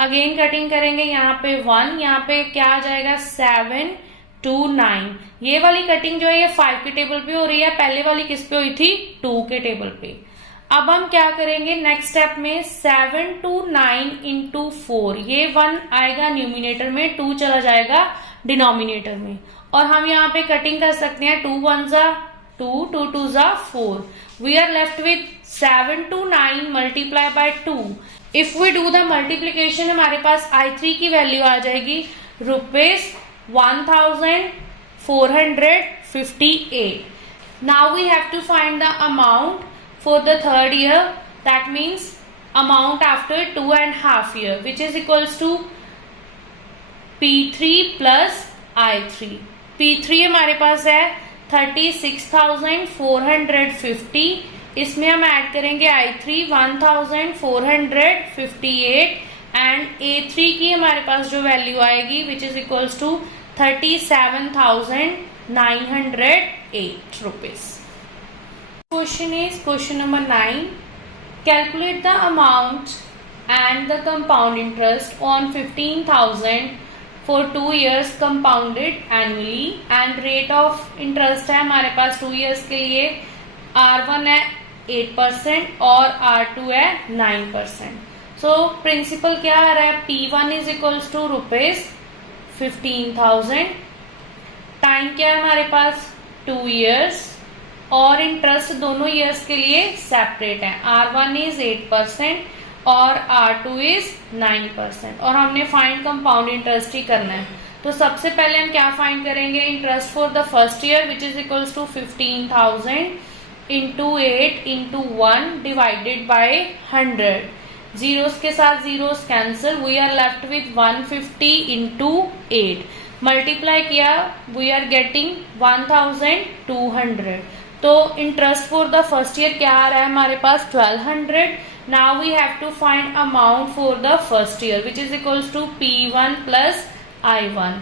अगेन कटिंग करेंगे, यहाँ पे 1, यहाँ पे क्या आ जाएगा 7 2 9. ये वाली कटिंग जो है ये 5 के टेबल पे हो रही है, पहले वाली किस पे हुई थी 2 के टेबल पे. अब हम क्या करेंगे नेक्स्ट स्टेप में 7 to 9 into 4, ये 1 आएगा न्यूमिनेटर में, 2 चला जाएगा डिनोमिनेटर में, और हम यहाँ पे कटिंग कर सकते हैं 2 1 जा 2 2 2 जा 4. We are left with 7 to 9 multiply by 2. If we do the multiplication हमारे पास I3 की वैल्यू आ जाएगी ₹1458. Now we have to find the amount for the third year, that means amount after 2.5 years, which is equals to P3 plus I3. P3 हमारे पास है 36,450, इसमें हम add करेंगे I3 1,458 एंड A3 की हमारे पास जो वैल्यू आएगी which is equals to 37,908 rupees. Question is question number 9. Calculate the amount and the compound interest on 15,000 for 2 years compounded annually and rate of interest है हमारे पास 2 years के लिए R1 है 8% और R2 है 9%. So principal क्या आ रहा है P1 is equals to ₹15,000. Time क्या है हमारे पास 2 years और इंटरेस्ट दोनों ईयर्स के लिए सेपरेट है. R1 इज 8% और R2 इज 9% और हमने फाइंड कंपाउंड इंटरेस्ट ही करना है. तो सबसे पहले हम क्या फाइंड करेंगे interest for the first year which is equals to 15,000 into 8 into 1 divided by 100. Zeros के साथ zeros cancel, we are left with 150 into 8 multiply किया, वी आर गेटिंग 1,200. तो interest for the first year क्या आ रहा है हमारे पास 1200. Now we have to find amount for the first year which is equals to P1 plus I1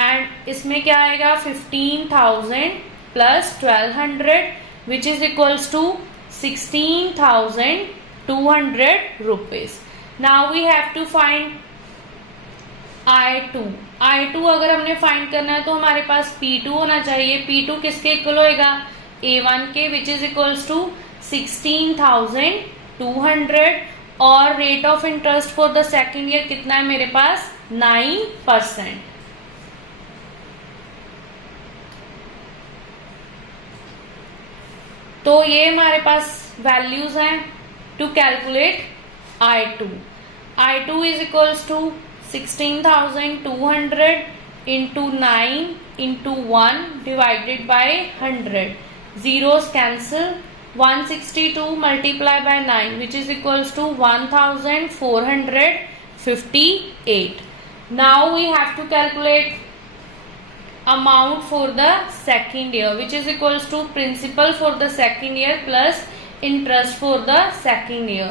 and इसमें क्या आएगा 15,000 plus 1200 which is equals to 16,200 rupees. Now we have to find I2 अगर हमने फाइंड करना है तो हमारे पास P2 होना चाहिए. P2 किसके इक्वल होएगा A1 के विच इज इक्वल्स टू 16,200 और rate of interest for the second year कितना है मेरे पास 9%. तो ये हमारे पास वैल्यूज हैं to calculate I2 is equals to 16,200 into 9 into 1 divided by 100. Zeros cancel. 162 multiplied by 9 which is equals to 1,458. Now we have to calculate amount for the second year which is equals to principal for the second year plus interest for the second year.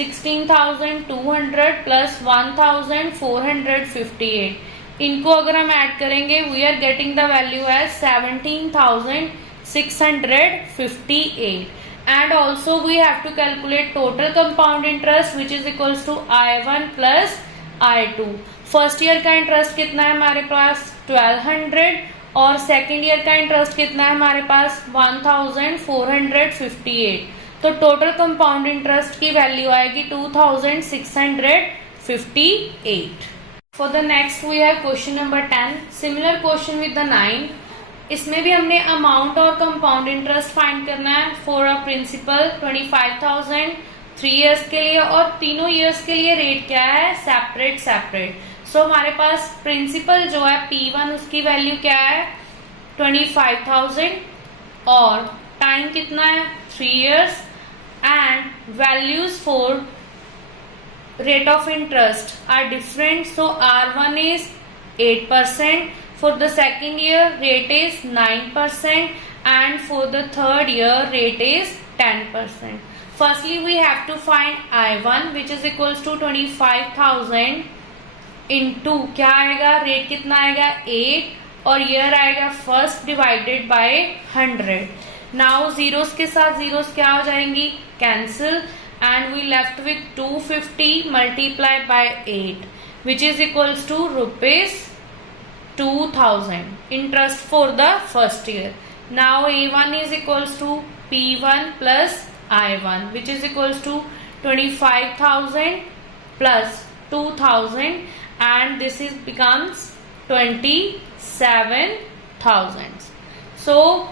16,200 plus 1,458. इनको अगर हम add करेंगे we are getting the value as 17,658 and also we have to calculate total compound interest which is equals to I1 plus I2. First year का interest कितना है हमारे पास 1200 और सेकेंड ईयर का इंटरेस्ट कितना है हमारे पास 1,458. तो टोटल कंपाउंड इंटरेस्ट की वैल्यू आएगी 2,658. For the next we have question number 10. Similar question with the 9. इसमें भी हमने अमाउंट और कंपाउंड इंटरेस्ट फाइंड करना है फॉर अ प्रिंसिपल 25,000 3 इयर्स के लिए और तीनों इयर्स के लिए रेट क्या है सेपरेट. सो हमारे पास प्रिंसिपल जो है P1 उसकी वैल्यू क्या है 25,000 और टाइम कितना है 3 years and values for rate of interest are different. So R1 is 8%, for the second year rate is 9% and for the third year rate is 10%. Firstly we have to find I1 which is equals to 25,000 into क्या आएगा rate कितना आएगा 8 और year आएगा first divided by 100. Now zeros के साथ zeros क्या हो जाएंगी cancel and we left with 250 multiplied by 8 which is equals to rupees 2000 interest for the first year. Now A1 is equals to P1 plus I1 which is equals to 25,000 plus 2000 and this is becomes 27,000. So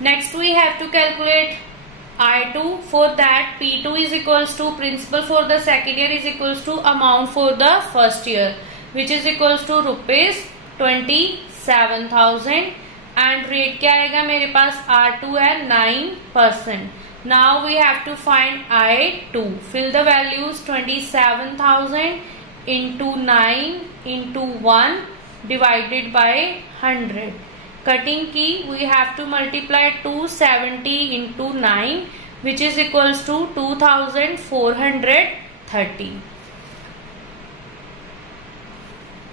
next we have to calculate I2. For that P2 is equals to principal for the second year is equals to amount for the first year which is equals to rupees 27,000 and rate क्या आएगा मेरे पास R2 है 9%. Now we have to find I2. Fill the values 27,000 into 9 into 1 divided by 100. Cutting key we have to multiply 270 into 9 which is equals to 2430.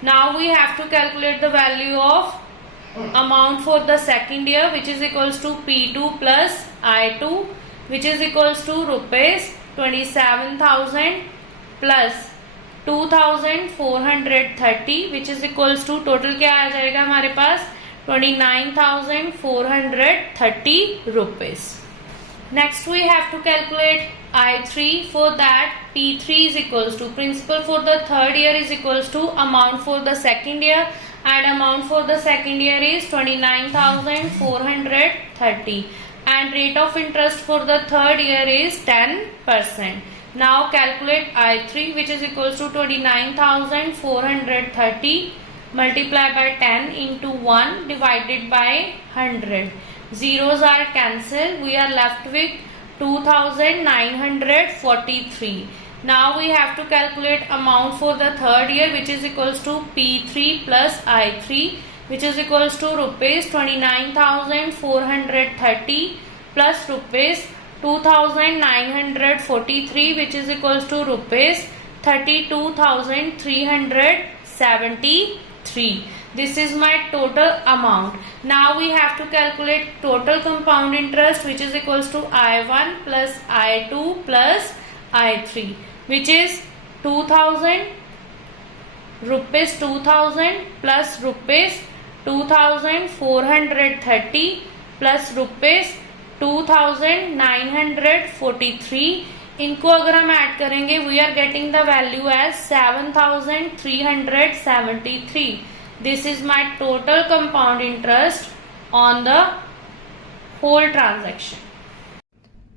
Now we have to calculate the value of amount for the second year which is equals to P2 plus I2 which is equals to rupees 27,000 plus 2430 which is equals to total क्या आ जाएगा हमारे पास 29,430 rupees. Next we have to calculate I3. For that P3 is equals to principal for the third year is equals to amount for the second year and amount for the second year is 29,430 and rate of interest for the third year is 10%. Now calculate I3 which is equals to 29,430 multiply by 10 into 1 divided by 100. Zeros are cancelled. We are left with 2,943. Now we have to calculate amount for the third year which is equals to P3 plus I3 which is equals to rupees 29,430 plus rupees 2,943 which is equals to rupees 32,373. This is my total amount. Now we have to calculate total compound interest which is equals to I1 plus I2 plus I3 which is 2,000 rupees 2,000 plus rupees 2,430 plus rupees 2,943. इनको अगर हम add करेंगे we are getting the value as 7,373. This is my total compound interest on the whole transaction.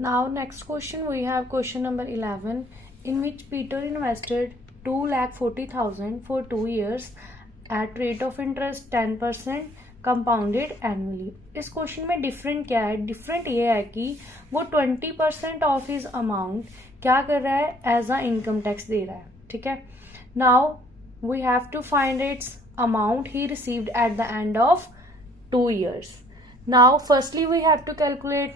Now next question we have question number 11 in which Peter invested 2,40,000 for 2 years at rate of interest 10% compounded annually. इस question में different क्या है? Different ये है कि वो 20% of his amount क्या कर रहा है एज अ इनकम टैक्स दे रहा है. ठीक है. Now we have to find its amount he received at the end of 2 years. Now firstly we have to calculate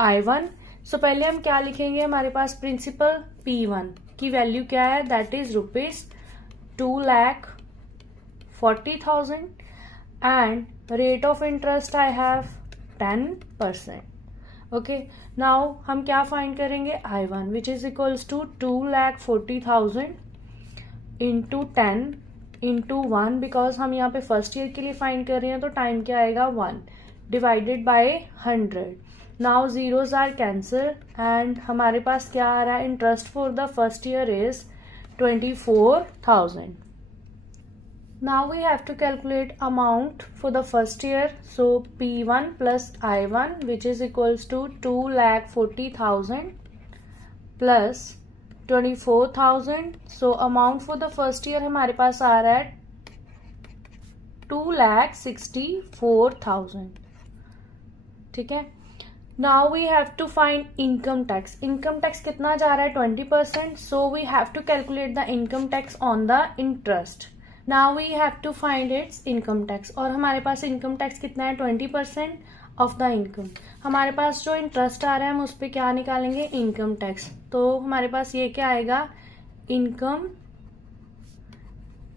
I1. So पहले हम क्या लिखेंगे? हमारे पास प्रिंसिपल P1 की वैल्यू क्या है? That is rupees 2,40,000 and rate of interest I have 10%. Okay, now हम क्या फाइंड करेंगे? I1 which is equals to 2,40,000 into 10 into 1 because हम यहाँ पे फर्स्ट ईयर के लिए फाइंड कर रहे हैं तो टाइम क्या आएगा 1 divided by 100. Now zeros are cancelled and हमारे पास क्या आ रहा है? Interest for the first year is 24,000. Now we have to calculate amount for the first year. So P1 plus I1 which is equals to 2,40,000 plus 24,000. So amount for the first year हमारे पास आ रहा है 2,64,000. ठीक है. Now we have to find income tax. Income tax कितना जा रहा है 20%. So we have to calculate the income tax on the interest. Now we have to find its income tax. और हमारे पास इनकम टैक्स कितना है 20% ऑफ द इनकम. हमारे पास जो इंटरेस्ट आ रहा है हम उस पर क्या निकालेंगे इनकम टैक्स. तो हमारे पास ये क्या आएगा income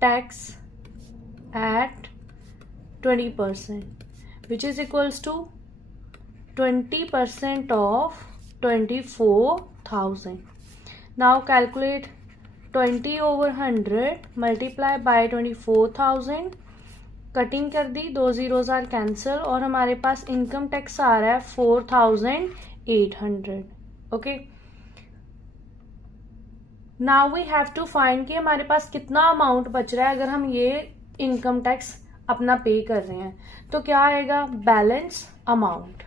tax eight 20% which is equals to 20% of 24,000. Now calculate 20 over 100 multiply by 24,000. Cutting कर दी, 2 zeros आर कैंसिल और हमारे पास इनकम टैक्स आ रहा है 4,800. Okay. Now we have to find कि हमारे पास कितना अमाउंट बच रहा है अगर हम ये इनकम टैक्स अपना पे कर रहे हैं. तो क्या आएगा बैलेंस अमाउंट.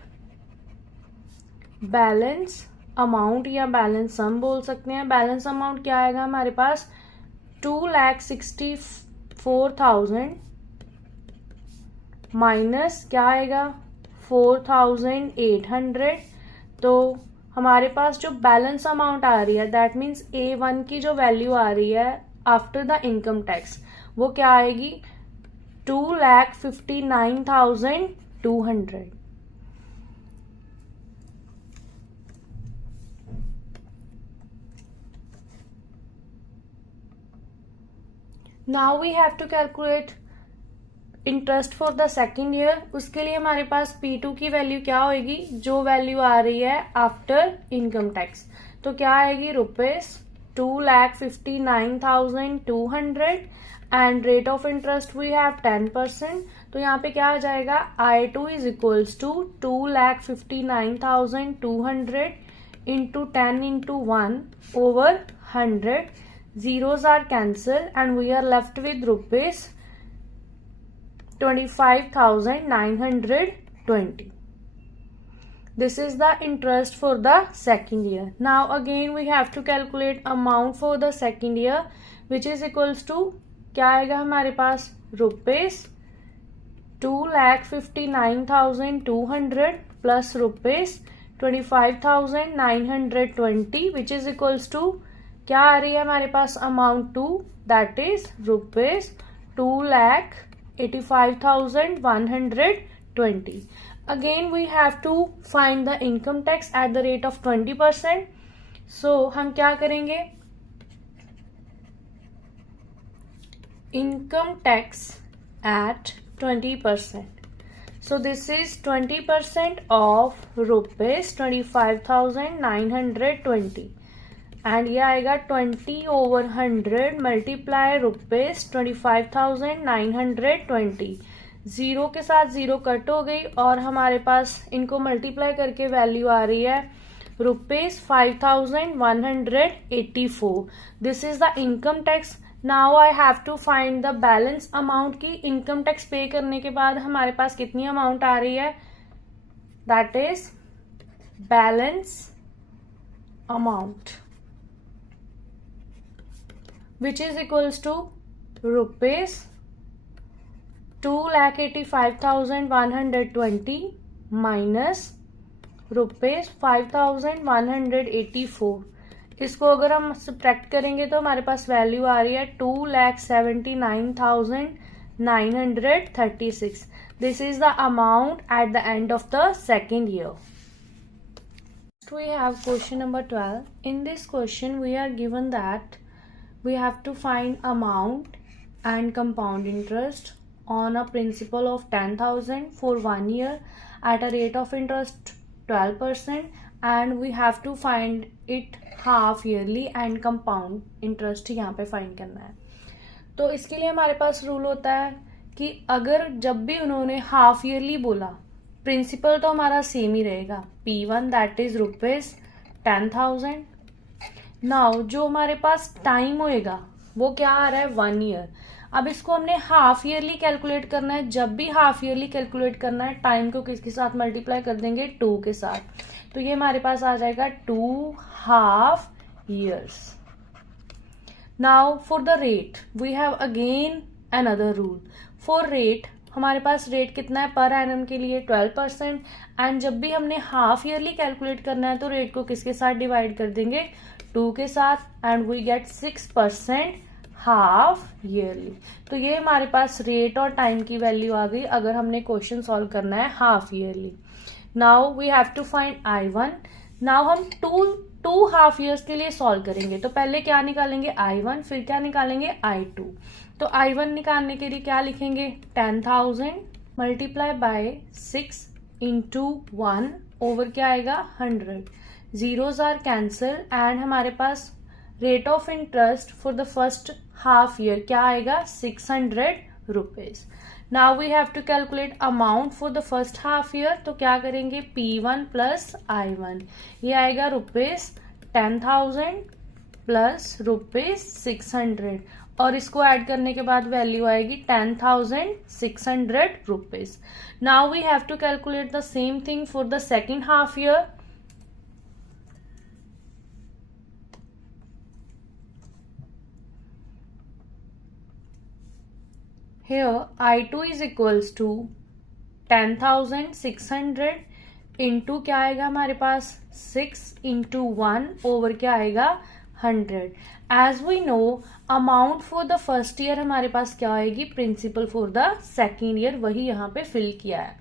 बैलेंस अमाउंट या बैलेंस सम बोल सकते हैं. बैलेंस अमाउंट क्या आएगा हमारे पास 2,64,000 माइनस क्या आएगा 4,800. तो हमारे पास जो बैलेंस अमाउंट आ रही है दैट मीन्स A1 की जो वैल्यू आ रही है आफ्टर द इनकम टैक्स वो क्या आएगी 2,59,200. Now we have to calculate interest for the second year. उसके लिए हमारे पास P2 की वैल्यू क्या होगी जो वैल्यू आ रही है आफ्टर इनकम टैक्स. तो क्या आएगी rupees 2,59,200 and rate of interest we have 10%. तो यहाँ पे क्या आ जाएगा I2 is equals to 2,59,200 into 10 into 1 over 100. zeros are cancelled and we are left with rupees 25,920. This is the interest for the second year. Now again we have to calculate amount for the second year which is equals to क्या आएगा हमारे पास rupees 2,59,200 plus rupees 25,920 which is equals to क्या आ रही है हमारे पास amount 2 that is rupees 2,85,120. Again we have to find the income tax at the rate of 20%. So हम क्या करेंगे income tax at 20%. So this is 20% of rupees 25,920 and ये आएगा 20 over 100 multiply rupees 25,920. जीरो के साथ जीरो कट हो गई और हमारे पास इनको मल्टीप्लाई करके वैल्यू आ रही है rupees 5,184. This is the income tax. Now I have to find the balance amount की इनकम टैक्स पे करने के बाद हमारे पास कितनी अमाउंट आ रही है that is balance amount which is equals to rupees 2,85,120 minus rupees 5,184. इसको अगर हम सब्ट्रैक्ट करेंगे तो हमारे पास वैल्यू आ रही है 2,79,936. This is the amount at the end of the second year. We have question number 12. In this question we are given that we have to find amount and compound interest on a principal of 10,000 for 1 year at a rate of interest 12% and we have to find it half yearly and compound interest यहाँ पे find करना है. तो इसके लिए हमारे पास rule होता है कि अगर जब भी उन्होंने हाफ ईयरली बोला प्रिंसिपल तो हमारा सेम ही रहेगा P1 that is rupees 10,000. Now जो हमारे पास टाइम होएगा वो क्या आ रहा है 1 ईयर. अब इसको हमने हाफ ईयरली कैलकुलेट करना है. जब भी हाफ ईयरली कैलकुलेट करना है टाइम को किसके साथ मल्टीप्लाई कर देंगे 2 के साथ. तो ये हमारे पास आ जाएगा 2 half years. Now for the rate we have again another rule. For rate हमारे पास रेट कितना है पर एनम के लिए 12%. एंड जब भी हमने हाफ ईयरली कैलकुलेट करना है तो रेट को किसके साथ डिवाइड कर देंगे, 2 के साथ. And we get 6% half yearly. तो ये हमारे पास रेट और टाइम की वैल्यू आ गई अगर हमने क्वेश्चन सॉल्व करना है half yearly. Now we have to find I1. नाउ हम टू हाफ ईयर्स के लिए सॉल्व करेंगे. तो पहले क्या निकालेंगे I1, फिर क्या निकालेंगे I2. तो I1 निकालने के लिए क्या लिखेंगे, 10,000 मल्टीप्लाई बाय 6 इंटू 1 ओवर क्या आएगा 100. जीरोज आर कैंसल एंड हमारे पास rate of interest for the first half year क्या आएगा 600 rupees. Now we have to calculate amount for the first half year. तो क्या करेंगे P1 प्लस I1. ये आएगा ₹10,000 प्लस ₹600 और इसको ऐड करने के बाद वैल्यू आएगी 10,600 rupees. Now we have to calculate the same thing for the second half year. Here I2 is equals to 10,600 into क्या आएगा हमारे पास 6 इंटू 1 ओवर क्या आएगा 100. As we know amount for the first year हमारे पास क्या आएगी, principal for the second year, वही यहाँ पे फिल किया है.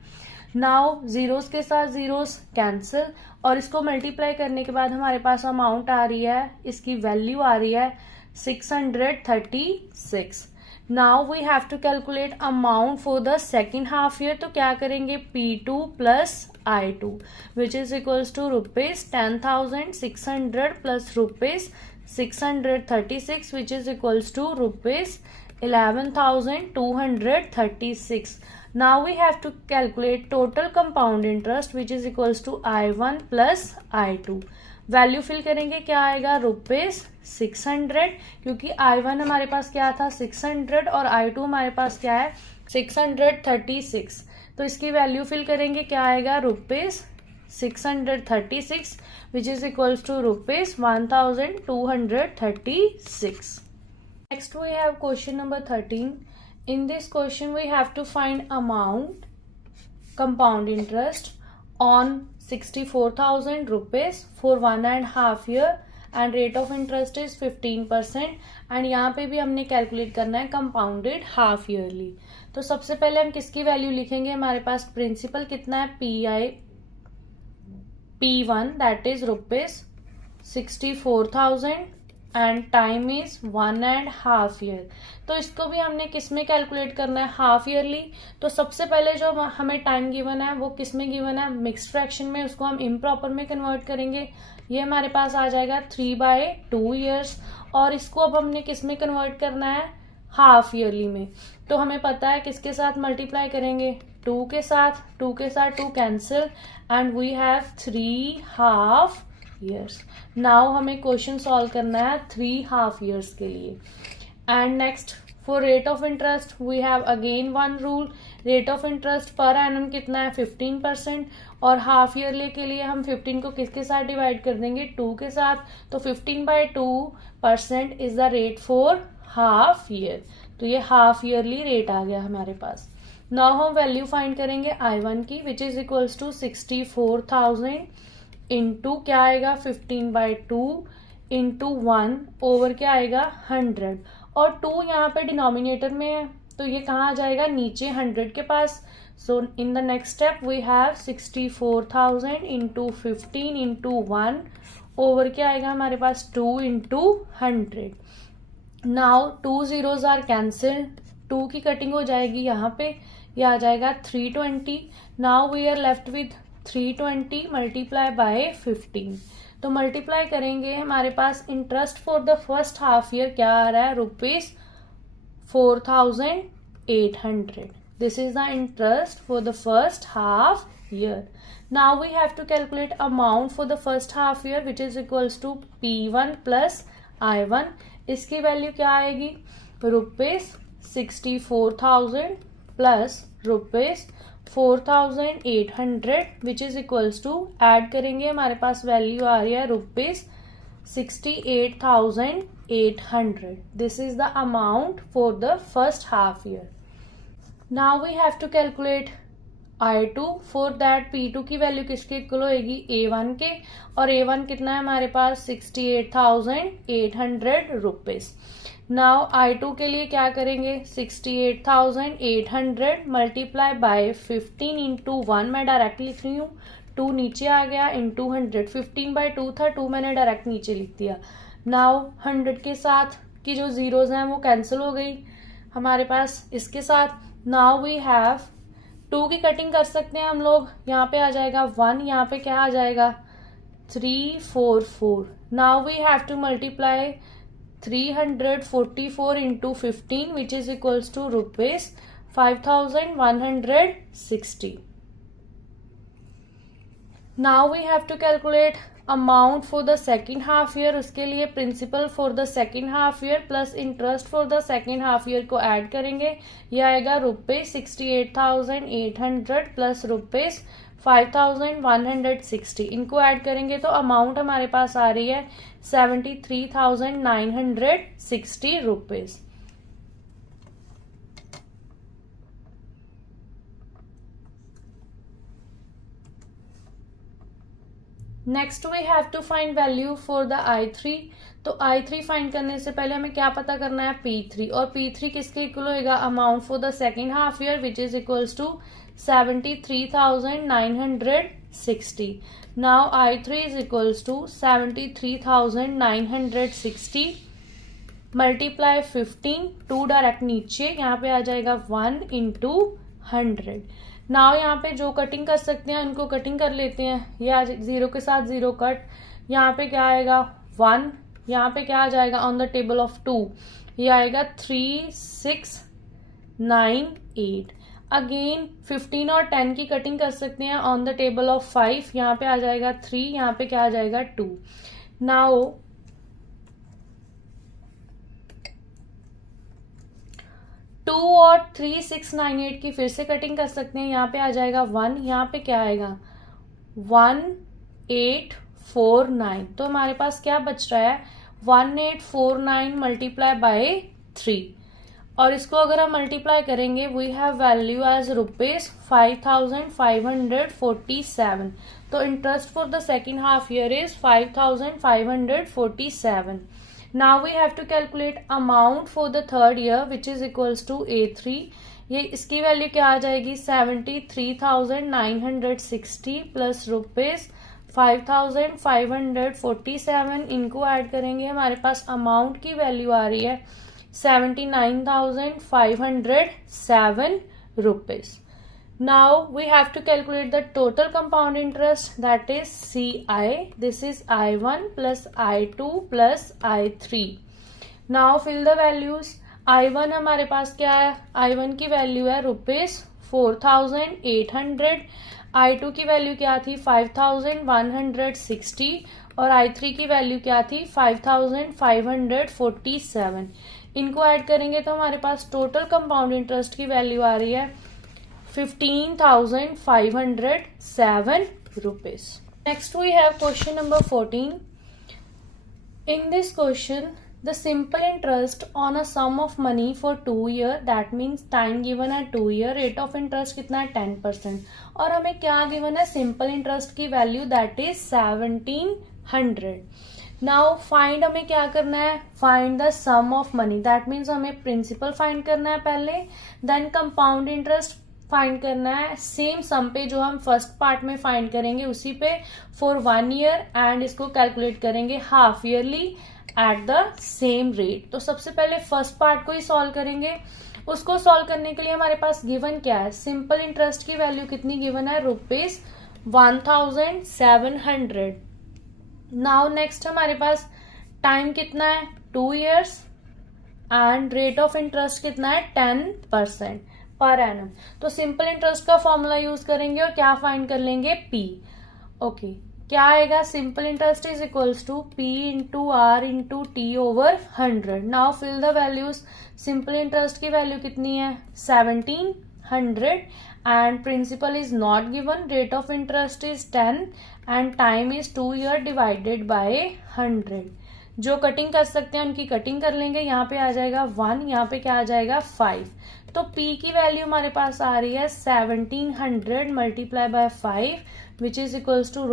नाउ जीरोस के साथ जीरोस कैंसिल और इसको मल्टीप्लाई करने के बाद हमारे पास अमाउंट आ रही है, इसकी वैल्यू आ रही है 636. Now we have to calculate amount for the second half year. तो क्या करेंगे P2 plus I2 which is equals to ₹10,600 plus ₹636 which is equals to ₹11,236. Now we have to calculate total compound interest which is equals to I1 plus I2. Value fill करेंगे, क्या आएगा ₹600 क्योंकि I1 हमारे पास क्या था 600 और I2 हमारे पास क्या है 636. तो इसकी वैल्यू फिल करेंगे, क्या आएगा ₹636 which is equals to ₹1,236. Next we have question number 13. In this question we have to find amount compound interest on 64,000 rupees for 1.5 year and rate of interest is 15%. And यहाँ पे भी हमने calculate करना है compounded half yearly. तो सबसे पहले हम किसकी वैल्यू लिखेंगे, हमारे पास प्रिंसिपल कितना है P1 that is ₹64,000 and time is 1.5 year. तो इसको भी हमने किस में कैलकुलेट करना है, हाफ ईयरली. तो सबसे पहले जो हमें टाइम गिवन है वो किस में गिवन है, मिक्स्ड फ्रैक्शन में, उसको हम इम्प्रॉपर में कन्वर्ट करेंगे. ये हमारे पास आ जाएगा 3/2 ईयर्स और इसको अब हमने किस में कन्वर्ट करना है, हाफ ईयरली में. तो हमें पता है किसके साथ मल्टीप्लाई करेंगे, 2 के साथ 2 cancel and we have 3 half years. नाउ हमें क्वेश्चन सॉल्व करना है 3 हाफ ईयर्स के लिए. And next for rate of interest we have again one rule. Rate of interest per annum कितना है 15% और हाफ ईयरली के लिए हम 15 को किसके साथ डिवाइड कर देंगे, 2 के साथ. तो 15/2% is the rate for half year. तो ये हाफ ईयरली रेट आ गया हमारे पास. नाउ हम वैल्यू फाइंड करेंगे I1 की which is equals to 64,000 into क्या आएगा 15/2 इंटू 1 ओवर क्या आएगा 100 और 2 यहाँ पे डिनोमिनेटर में है तो ये कहाँ आ जाएगा, नीचे 100 के पास. So in the next step we have 64,000 into 15 into 1 over क्या आएगा हमारे पास 2 into 100. Now 2 zeros are cancel, 2 की कटिंग हो जाएगी यहाँ पे, ये आ जाएगा 320. Now we are left with 320 multiply by 15. तो मल्टीप्लाई करेंगे, हमारे पास interest for the first half year क्या आ रहा है, ₹4,800. This is the interest for the first half year. Now we have to calculate amount for the first half year which is equals to P1 plus I1. इसकी value क्या आएगी, ₹64,000 plus ₹4,800 which is equals to, add करेंगे हमारे पास value आ रही है ₹68,800 800. This is the amount for the first half year. Now we have to calculate I2. For that P2 की value किसके इक्वल होएगी, A1 के, और A1 कितना है हमारे पास 68,800 रुपीज. नाउ I2 के लिए क्या करेंगे, 68,800 मल्टीप्लाई बाय 15 इंटू 1 मैं डायरेक्ट लिख रही हूँ, 2 नीचे आ गया इंटू 100. 15/2 था, 2 मैंने डायरेक्ट नीचे लिख दिया. नाउ 100 के साथ की जो जीरोज हैं वो कैंसिल हो गई हमारे पास इसके साथ. नाउ वी हैव 2 की कटिंग कर सकते हैं हम लोग, यहाँ पे आ जाएगा 1, यहाँ पे क्या आ जाएगा 344. Now we have to multiply 344 into 15 which is equals to rupees 5,160. Now we have to calculate amount for the second half year. उसके लिए principal for the second half year plus interest for the second half year को add करेंगे. यह आएगा rupees 68,800 plus rupees 5,160. इनको add करेंगे तो amount हमारे पास आ रही है 73,960 rupees. Next we have to find value for the I3. तो I3 फाइंड करने से पहले हमें क्या पता करना है, P3. और P3 किसके इक्वल होएगा, amount for the second half year which is equals to 73,960. Now I3 is equals to 73,960 multiply 15, 2 direct नीचे, यहाँ पे आ जाएगा 1 इंटू 100. नाउ यहाँ पे जो कटिंग कर सकते हैं उनको कटिंग कर लेते हैं. या 0 के साथ 0 कट, यहाँ पे क्या आएगा 1, यहाँ पे क्या आ जाएगा ऑन द टेबल ऑफ 2, ये आएगा 3698. अगेन 15 और 10 की कटिंग कर सकते हैं ऑन द टेबल ऑफ 5, यहाँ पे आ जाएगा 3, यहाँ पे क्या आ जाएगा 2. नाउ 2 और 3698 की फिर से कटिंग कर सकते हैं. यहाँ पे आ जाएगा 1, यहाँ पे क्या आएगा 1849. तो हमारे पास क्या बच रहा है 1849 मल्टीप्लाई बाय 3. और इसको अगर हम मल्टीप्लाई करेंगे we have value as rupees 5,547. तो interest for the second half year is 5,547. Now we have to calculate amount for the third year which is equals to A3. ये इसकी वैल्यू क्या आ जाएगी 73,960 प्लस रुपीज 5,547. इनको add करेंगे हमारे पास amount की वैल्यू आ रही है 79,507 rupees. Now we have to calculate the total compound interest, that is CI. This is I1 plus I2 plus I3. Now fill the values. I1 हमारे पास क्या है, I1 की वैल्यू है रुपीज 4,800. I2 की वैल्यू क्या थी 5,160 और I3 की वैल्यू क्या थी 5,547. इनको ऐड करेंगे तो हमारे पास टोटल कंपाउंड इंटरेस्ट की वैल्यू आ रही है 15,507 rupees. Next we have question number 14. In this question, the simple interest on a sum of money for 2 year, that means time given है 2 year, rate of interest कितना है 10%. और हमें क्या given है simple interest की value, that is 1700. Now find हमें क्या करना है, find the sum of money, that means हमें principal find करना है पहले, then compound interest फाइंड करना है सेम सम पे जो हम फर्स्ट पार्ट में फाइंड करेंगे उसी पे फॉर 1 ईयर, एंड इसको कैलकुलेट करेंगे half yearly at the same rate. तो सबसे पहले फर्स्ट पार्ट को ही सॉल्व करेंगे. उसको सॉल्व करने के लिए हमारे पास गिवन क्या है, सिंपल इंटरेस्ट की वैल्यू कितनी गिवन है रुपीज 1,700. नाउ नेक्स्ट हमारे पास टाइम कितना है 2 years and rate of interest कितना है 10% पर एनम. तो सिंपल इंटरेस्ट का फॉर्मूला यूज करेंगे और क्या फाइंड कर लेंगे P. ओके क्या आएगा, simple interest is equals to P into R into T over 100. Now fill the values. Simple interest की वैल्यू कितनी है 1700 and principal is not given, rate of interest is 10 and time is 2 year divided by 100. जो cutting कर सकते हैं उनकी cutting कर लेंगे। यहाँ पे आ जाएगा 1, यहाँ पे क्या आ जाएगा 5। तो P की वैल्यू हमारे पास आ रही है 1700 multiply by 5 which is equals to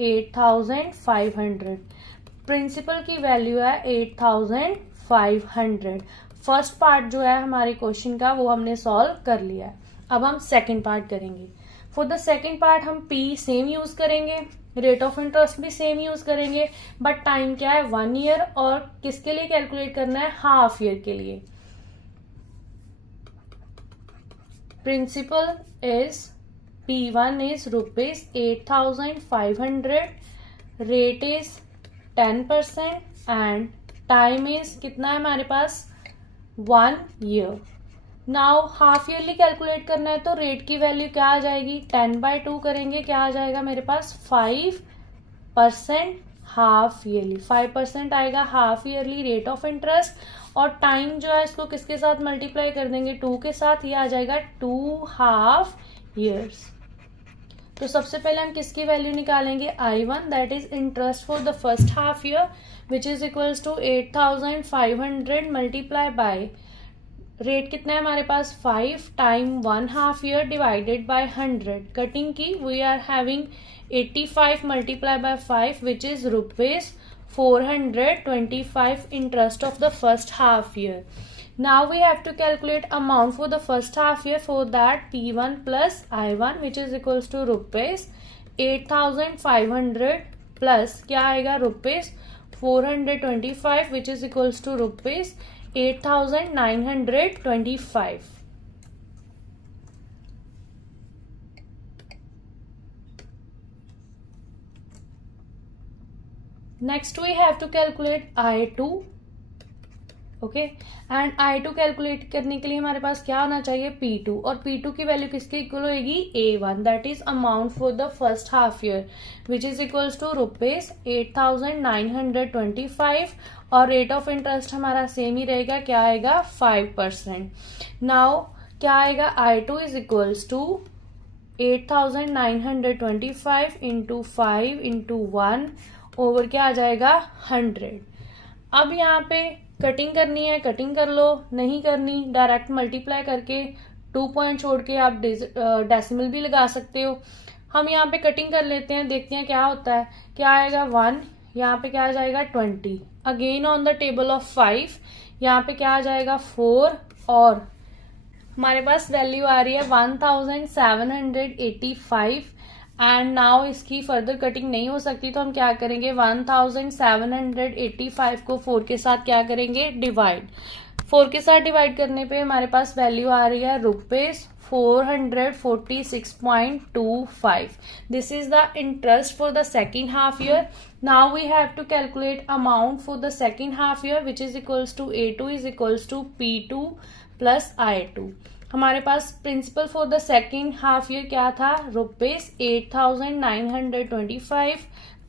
₹8,500। Principal की वैल्यू है 8,500। फर्स्ट पार्ट जो है हमारे क्वेश्चन का वो हमने सॉल्व कर लिया है। अब हम सेकंड पार्ट करेंगे। फॉर द सेकंड पार्ट हम P सेम यूज करेंगे, रेट ऑफ इंटरेस्ट भी सेम यूज करेंगे, बट टाइम क्या है 1 ईयर, और किसके लिए कैलकुलेट करना है, हाफ ईयर के लिए। Principal is P1 is ₹8,500, rate is 10% and time is कितना है हमारे पास 1 year. Now half yearly calculate करना है तो रेट की वैल्यू क्या आ जाएगी, 10/2 करेंगे, क्या आ जाएगा मेरे पास 5% हाफ ईयरली, 5% आएगा half yearly rate of interest. और टाइम जो है इसको किसके साथ मल्टीप्लाई कर देंगे, 2 के साथ, ये आ जाएगा 2.5 ईयर्स। तो सबसे पहले हम किसकी वैल्यू निकालेंगे, I1 that is interest for the first half year which is equals to 8,500 multiply by rate कितना है हमारे पास 5 time 1/2 year divided by 100। Cutting की we are having 85 multiply by 5 which is ₹425 interest of the first half year. Now we have to calculate amount for the first half year. For that P1 plus I1 which is equals to ₹8,500 plus क्या आएगा ₹425 which is equals to ₹8,925. Next we have to calculate I2. Okay, and I2 calculate करने के लिए हमारे पास क्या होना चाहिए P2, और P2 की वैल्यू किसके इक्वल होगी A1 that is amount for the first half year which is equals to ₹8,925, और रेट ऑफ इंटरेस्ट हमारा सेम ही रहेगा, क्या आएगा 5%। नाउ क्या आएगा I2 is equals to 8,925 into 5 into 1 over क्या आ जाएगा 100। अब यहाँ पे कटिंग करनी है, कटिंग कर लो, नहीं करनी डायरेक्ट मल्टीप्लाई करके 2 पॉइंट छोड़ के आप डेसिमल भी लगा सकते हो। हम यहाँ पे कटिंग कर लेते हैं, देखते हैं क्या होता है। क्या आएगा 1, यहाँ पे क्या आ जाएगा 20, again on the table of 5 यहाँ पे क्या आ जाएगा 4, और हमारे पास वैल्यू आ रही है 1785। एंड नाउ इसकी फर्दर कटिंग नहीं हो सकती, तो हम क्या करेंगे 1785 को 4 के साथ क्या करेंगे डिवाइड। 4 के साथ डिवाइड करने पे हमारे पास वैल्यू आ रही है ₹446.25। This is the interest for the second half year. Now we have to calculate amount for the second half year which is equals to A2 is equals to P2 plus I2। हमारे पास principal for the second half year क्या था, ₹8,925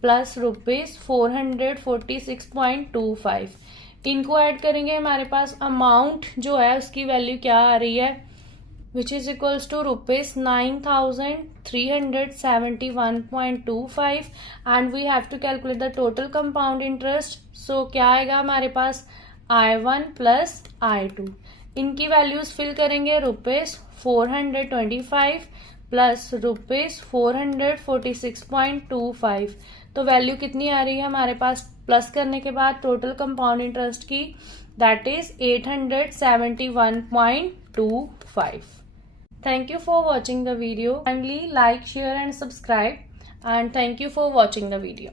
plus ₹446.25। इनको add करेंगे, हमारे पास amount जो है उसकी वैल्यू क्या आ रही है which is equals to ₹9,371.25 and we have to calculate the total compound interest. So क्या आएगा हमारे पास I1 प्लस I2। इनकी वैल्यूज फिल करेंगे, ₹425 प्लस ₹446.25। तो वैल्यू कितनी आ रही है हमारे पास प्लस करने के बाद टोटल कंपाउंड इंटरेस्ट की, that is 871.25। Thank you for watching the video. Kindly like, share and subscribe, and thank you for watching the video.